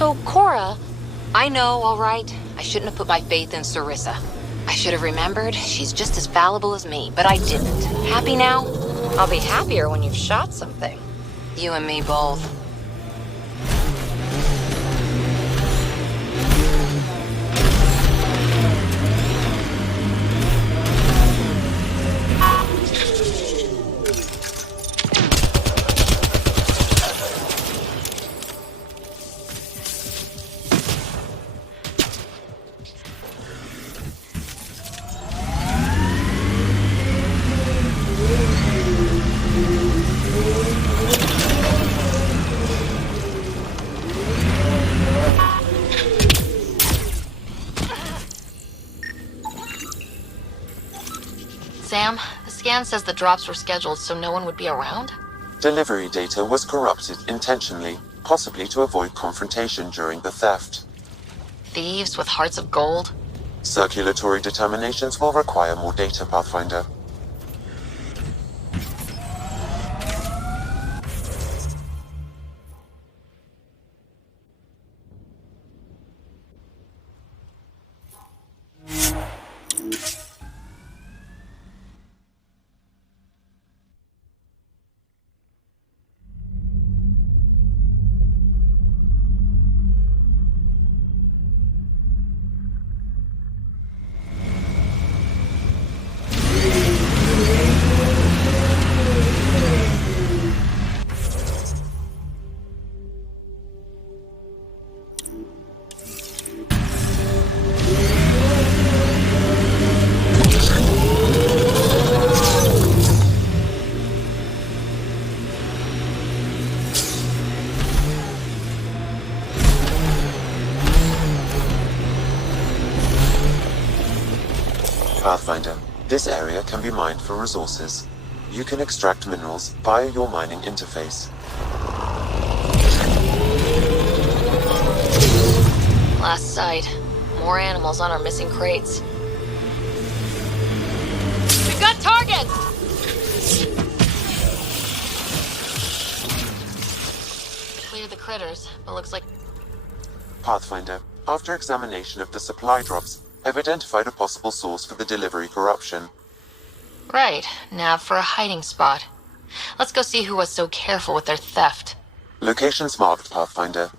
So, Cora, I know, all right. I shouldn't have put my faith in Sarissa. I should have remembered she's just as fallible as me, but I didn't. Happy now? I'll be happier when you've shot something. You and me both. Sam, the scan says the drops were scheduled so no one would be around? Delivery data was corrupted intentionally, possibly to avoid confrontation during the theft. Thieves with hearts of gold? Circulatory determinations will require more data, Pathfinder. Pathfinder, this area can be mined for resources. You can extract minerals via your mining interface. Last sight. More animals on our missing crates. We've got targets! Clear the critters, but looks like... Pathfinder, after examination of the supply drops, I've identified a possible source for the delivery corruption. Right, nav for a hiding spot. Let's go see who was so careful with their theft. Locations marked, Pathfinder.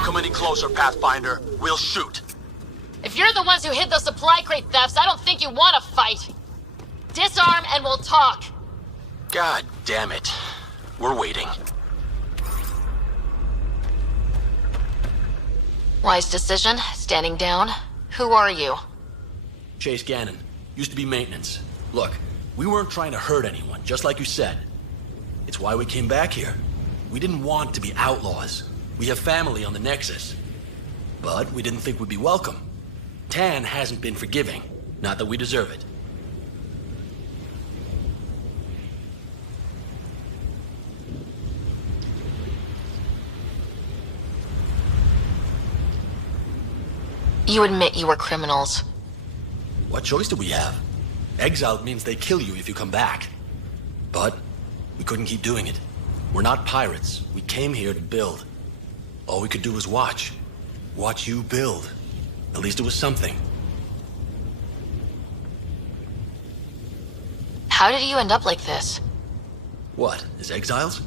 Don't come any closer, Pathfinder. We'll shoot. If you're the ones who hid those supply crate thefts, I don't think you want to fight. Disarm and we'll talk. God damn it. We're waiting. Wise decision. Standing down. Who are you? Chase Gannon. Used to be maintenance. Look, we weren't trying to hurt anyone, just like you said. It's why we came back here. We didn't want to be outlaws. We have family on the Nexus. But we didn't think we'd be welcome. Tan hasn't been forgiving. Not that we deserve it. You admit you were criminals. What choice do we have? Exiled means they kill you if you come back. But we couldn't keep doing it. We're not pirates. We came here to build. All we could do was watch. Watch you build. At least it was something. How did you end up like this? What, as exiles?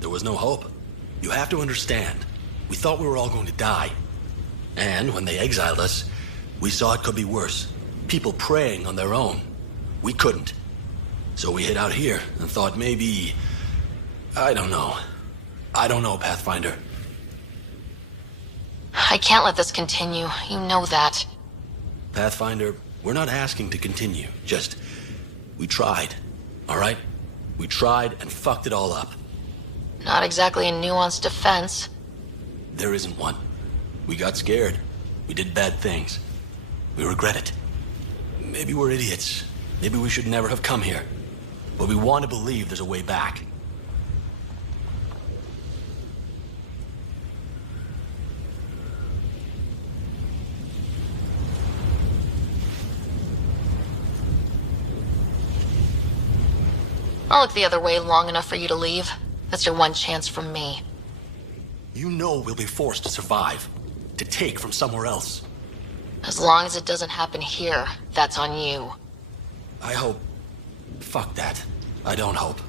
There was no hope. You have to understand. We thought we were all going to die. And when they exiled us, we saw it could be worse. People preying on their own. We couldn't. So we hid out here and thought maybe... I don't know. I don't know, Pathfinder. I can't let this continue. You know that. Pathfinder, we're not asking to continue. Just... we tried. All right? We tried and fucked it all up. Not exactly a nuanced defense. There isn't one. We got scared. We did bad things. We regret it. Maybe we're idiots. Maybe we should never have come here. But we want to believe there's a way back. I'll look the other way long enough for you to leave. That's your one chance from me. You know we'll be forced to survive. To take from somewhere else. As long as it doesn't happen here, that's on you. I hope... Fuck that. I don't hope.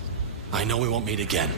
I know we won't meet again.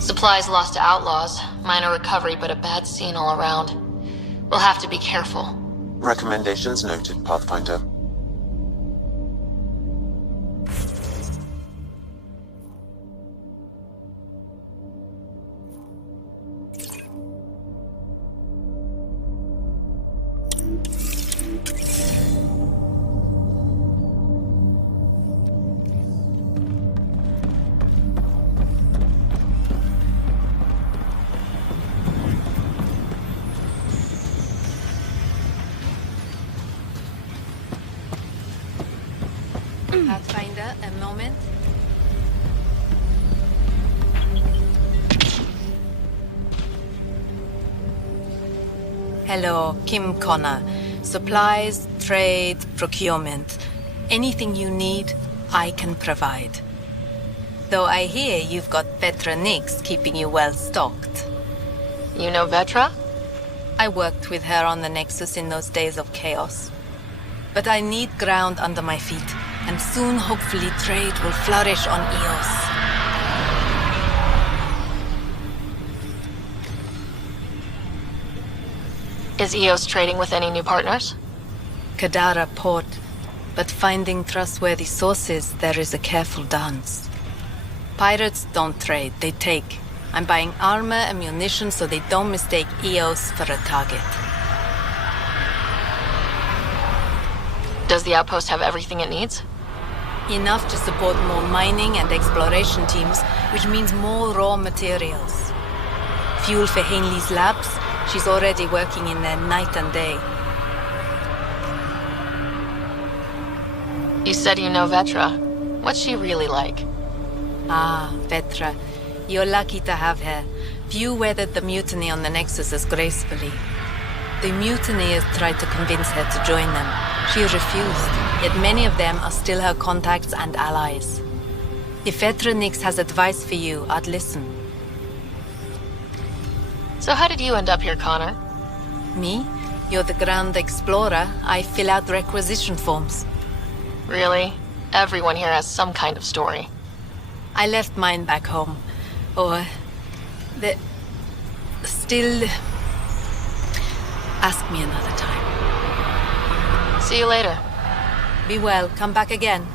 Supplies lost to outlaws. Minor recovery, but a bad scene all around. We'll have to be careful. Recommendations noted, Pathfinder. Pathfinder, a moment. Hello, Kim Connor. Supplies, trade, procurement. Anything you need, I can provide. Though I hear you've got Vetra Nix keeping you well stocked. You know Vetra? I worked with her on the Nexus in those days of chaos. But I need ground under my feet, and soon hopefully trade will flourish on Eos. Is EOS trading with any new partners? Kadara port, but finding trustworthy sources, there is a careful dance. Pirates don't trade, they take. I'm buying armor and munitions so they don't mistake EOS for a target. Does the outpost have everything it needs? Enough to support more mining and exploration teams, which means more raw materials. Fuel for Hanley's labs, she's already working in there night and day. You said you know Vetra. What's she really like? Ah, Vetra. You're lucky to have her. Few weathered the mutiny on the Nexus as gracefully. The mutineers tried to convince her to join them. She refused, yet many of them are still her contacts and allies. If Vetra Nix has advice for you, I'd listen. So how did you end up here, Connor? Me? You're the Grand Explorer. I fill out requisition forms. Really? Everyone here has some kind of story. I left mine back home. Or... Still... Ask me another time. See you later. Be well. Come back again.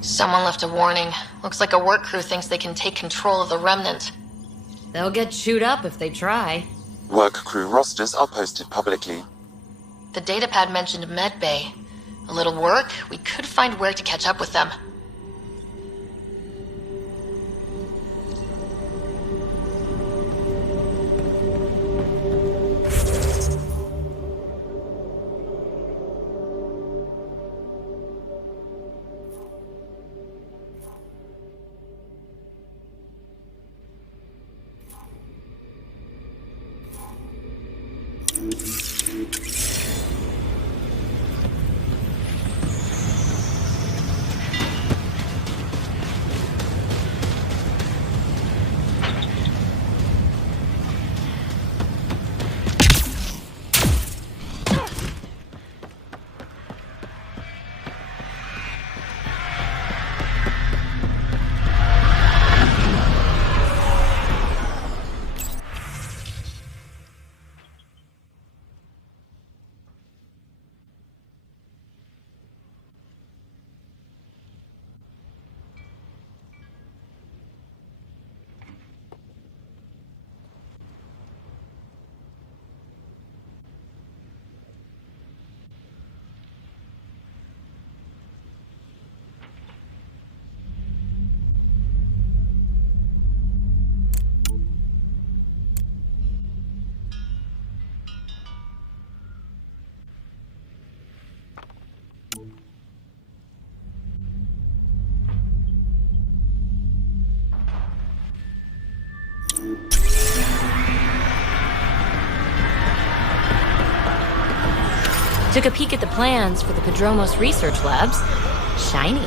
Someone left a warning. Looks like a work crew thinks they can take control of the remnant. They'll get chewed up if they try. Work crew rosters are posted publicly. The datapad mentioned medbay. A little work, we could find where to catch up with them. Took a peek at the plans for the Padromos research labs. Shiny.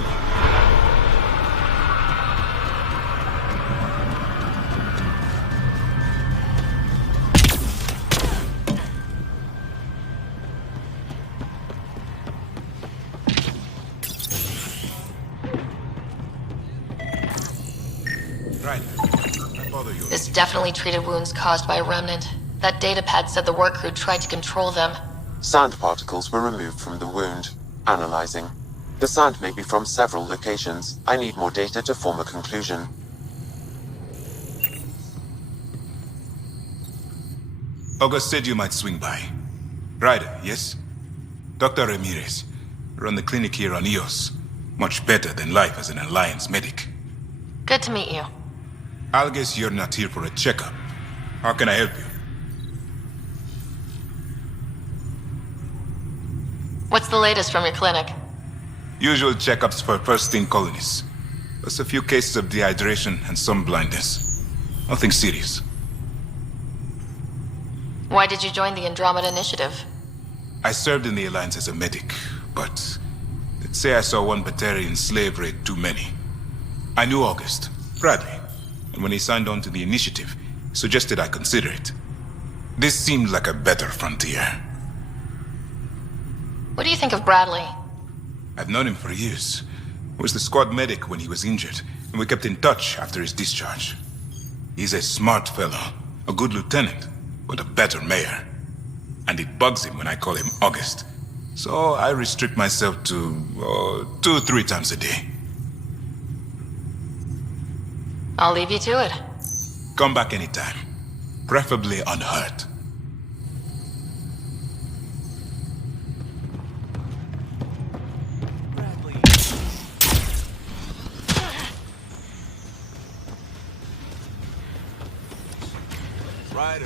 This definitely treated wounds caused by a remnant. That datapad said the work crew tried to control them. Sand particles were removed from the wound. Analyzing. The sand may be from several locations. I need more data to form a conclusion. August said you might swing by. Ryder, yes? Dr. Ramirez. Run the clinic here on Eos. Much better than life as an Alliance medic. Good to meet you. I'll guess you're not here for a checkup. How can I help you? What's the latest from your clinic? Usual checkups for first-in colonists. Plus a few cases of dehydration and some blindness. Nothing serious. Why did you join the Andromeda Initiative? I served in the Alliance as a medic, but let's say I saw one Batarian slave raid too many. I knew August, Bradley, and when he signed on to the initiative, he suggested I consider it. This seemed like a better frontier. What do you think of Bradley? I've known him for years. I was the squad medic when he was injured, and we kept in touch after his discharge. He's a smart fellow, a good lieutenant, but a better mayor. And it bugs him when I call him August. So I restrict myself to 2-3 times a day. I'll leave you to it. Come back anytime. Preferably unhurt. Ryder.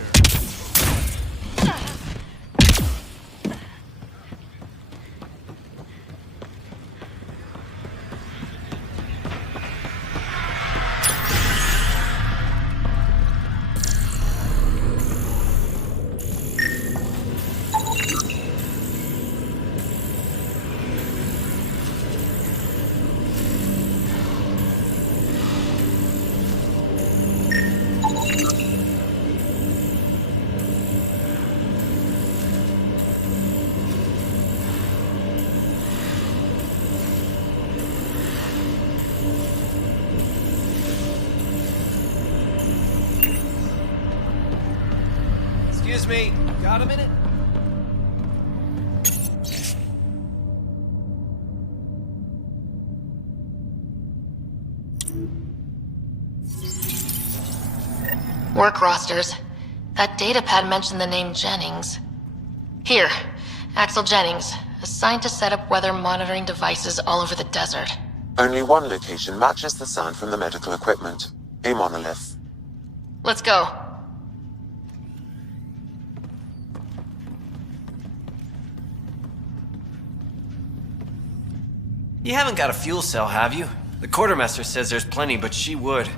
Excuse me, got a minute? Work rosters. That datapad mentioned the name Jennings. Here, Axel Jennings, assigned to set up weather monitoring devices all over the desert. Only one location matches the sound from the medical equipment. A monolith. Let's go. You haven't got a fuel cell, have you? The quartermaster says there's plenty, but she would.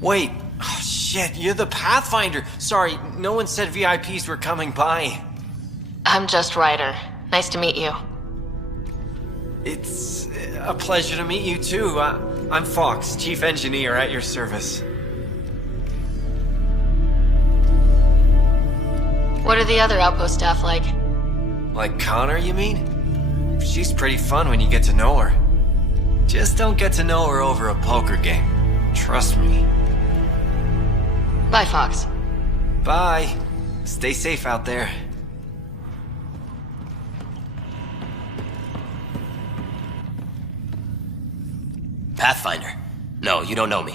Wait. Oh, shit, you're the Pathfinder. Sorry, no one said VIPs were coming by. I'm just Ryder. Nice to meet you. It's a pleasure to meet you, too. I'm Fox, Chief Engineer at your service. What are the other outpost staff like? Like Connor, you mean? She's pretty fun when you get to know her. Just don't get to know her over a poker game. Trust me. Bye, Fox. Bye. Stay safe out there. Pathfinder. No, you don't know me.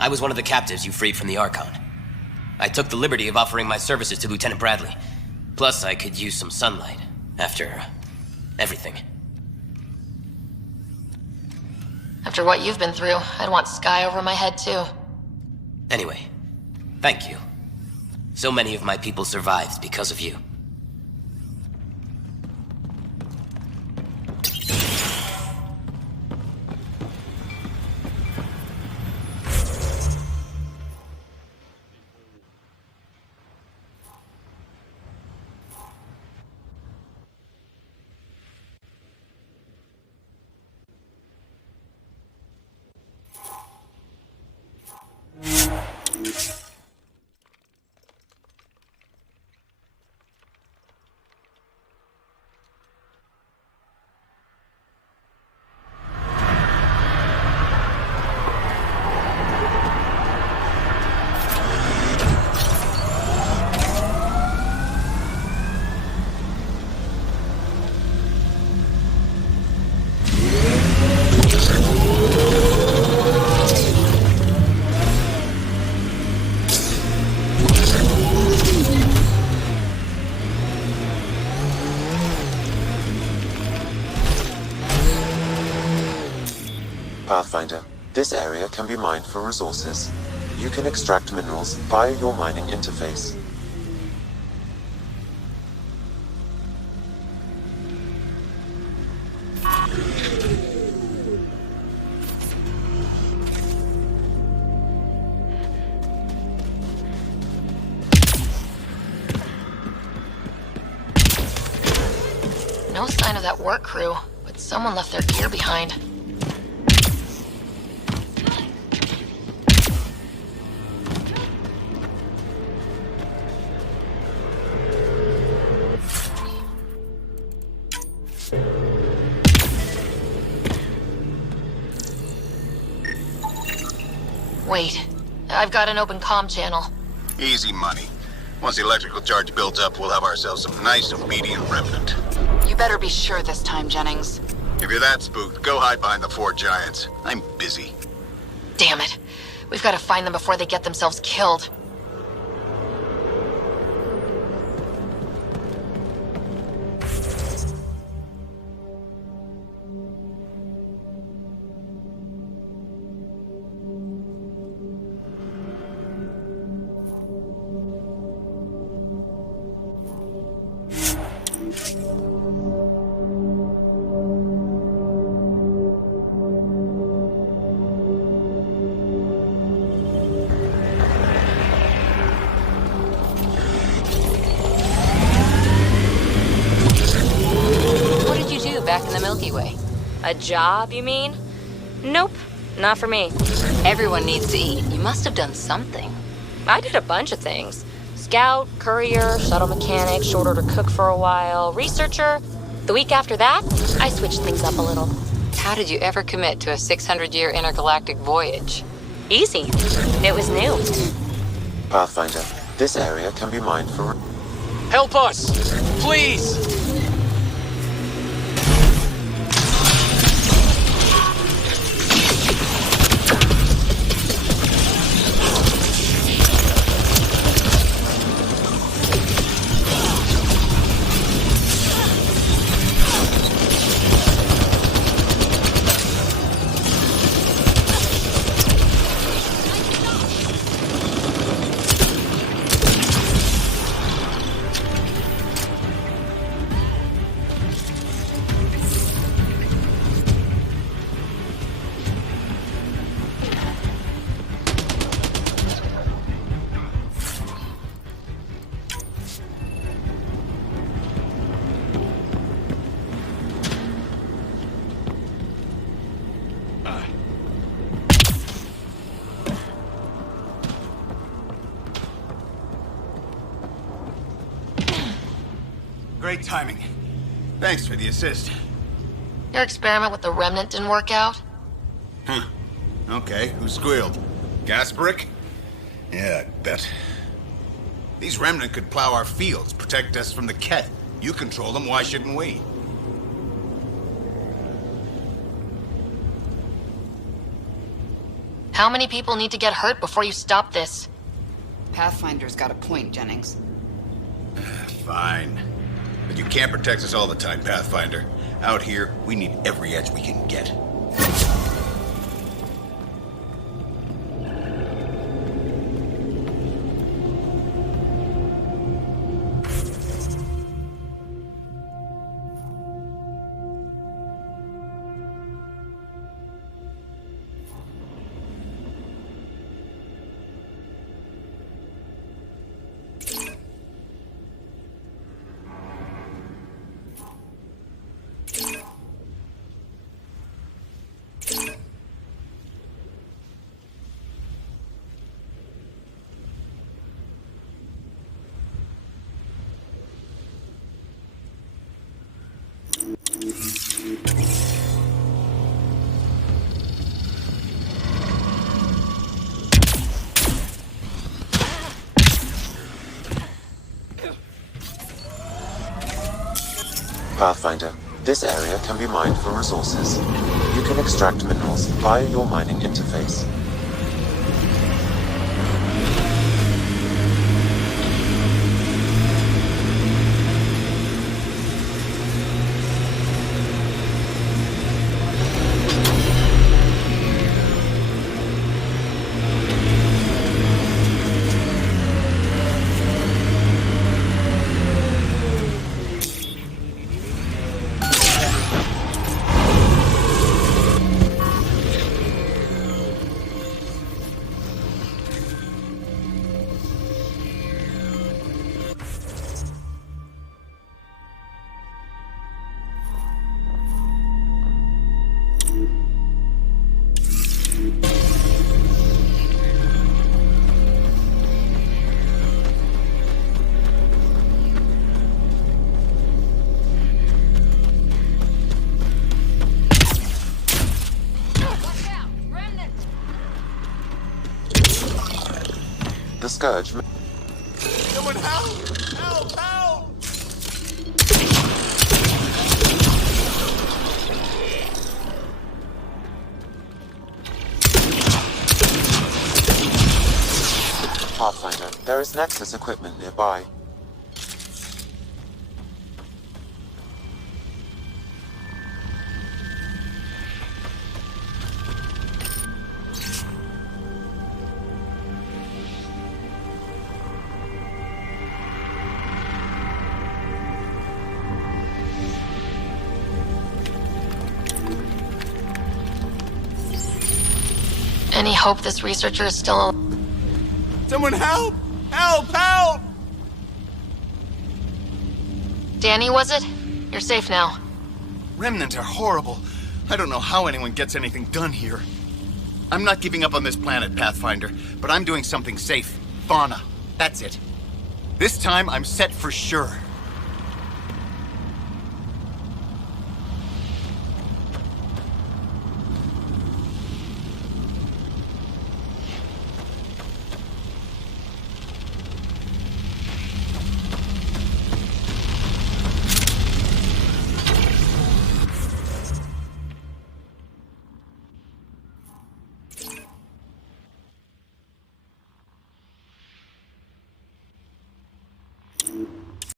I was one of the captives you freed from the Archon. I took the liberty of offering my services to Lieutenant Bradley. Plus, I could use some sunlight after everything. After what you've been through, I'd want sky over my head, too. Anyway, thank you. So many of my people survived because of you. Pathfinder, this area can be mined for resources. You can extract minerals via your mining interface. No sign of that work crew, but someone left their gear behind. Wait, I've got an open comm channel. Easy money. Once the electrical charge builds up, we'll have ourselves some nice obedient remnant. You better be sure this time, Jennings. If you're that spooked, go hide behind the four giants. I'm busy. Damn it. We've got to find them before they get themselves killed. Back in the Milky Way. A job, you mean? Nope, not for me. Everyone needs to eat. You must have done something. I did a bunch of things. Scout, courier, shuttle mechanic, short order cook for a while, researcher. The week after that, I switched things up a little. How did you ever commit to a 600-year intergalactic voyage? Easy. It was new. Pathfinder, this area can be mined for... Help us! Please! Great timing. Thanks for the assist. Your experiment with the remnant didn't work out? Huh. Okay, who squealed? Gas brick? Yeah, I bet. These remnant could plow our fields, protect us from the Ket. You control them, why shouldn't we? How many people need to get hurt before you stop this? Pathfinder's got a point, Jennings. Fine. But you can't protect us all the time, Pathfinder. Out here, we need every edge we can get. Pathfinder, this area can be mined for resources. You can extract minerals via your mining interface. Scourge. Someone help! Help! Help! Pathfinder, there is Nexus equipment nearby. Any hope this researcher is still alive? Someone help! Help! Help! Danny, was it? You're safe now. Remnants are horrible. I don't know how anyone gets anything done here. I'm not giving up on this planet, Pathfinder, but I'm doing something safe. Fauna. That's it. This time, I'm set for sure.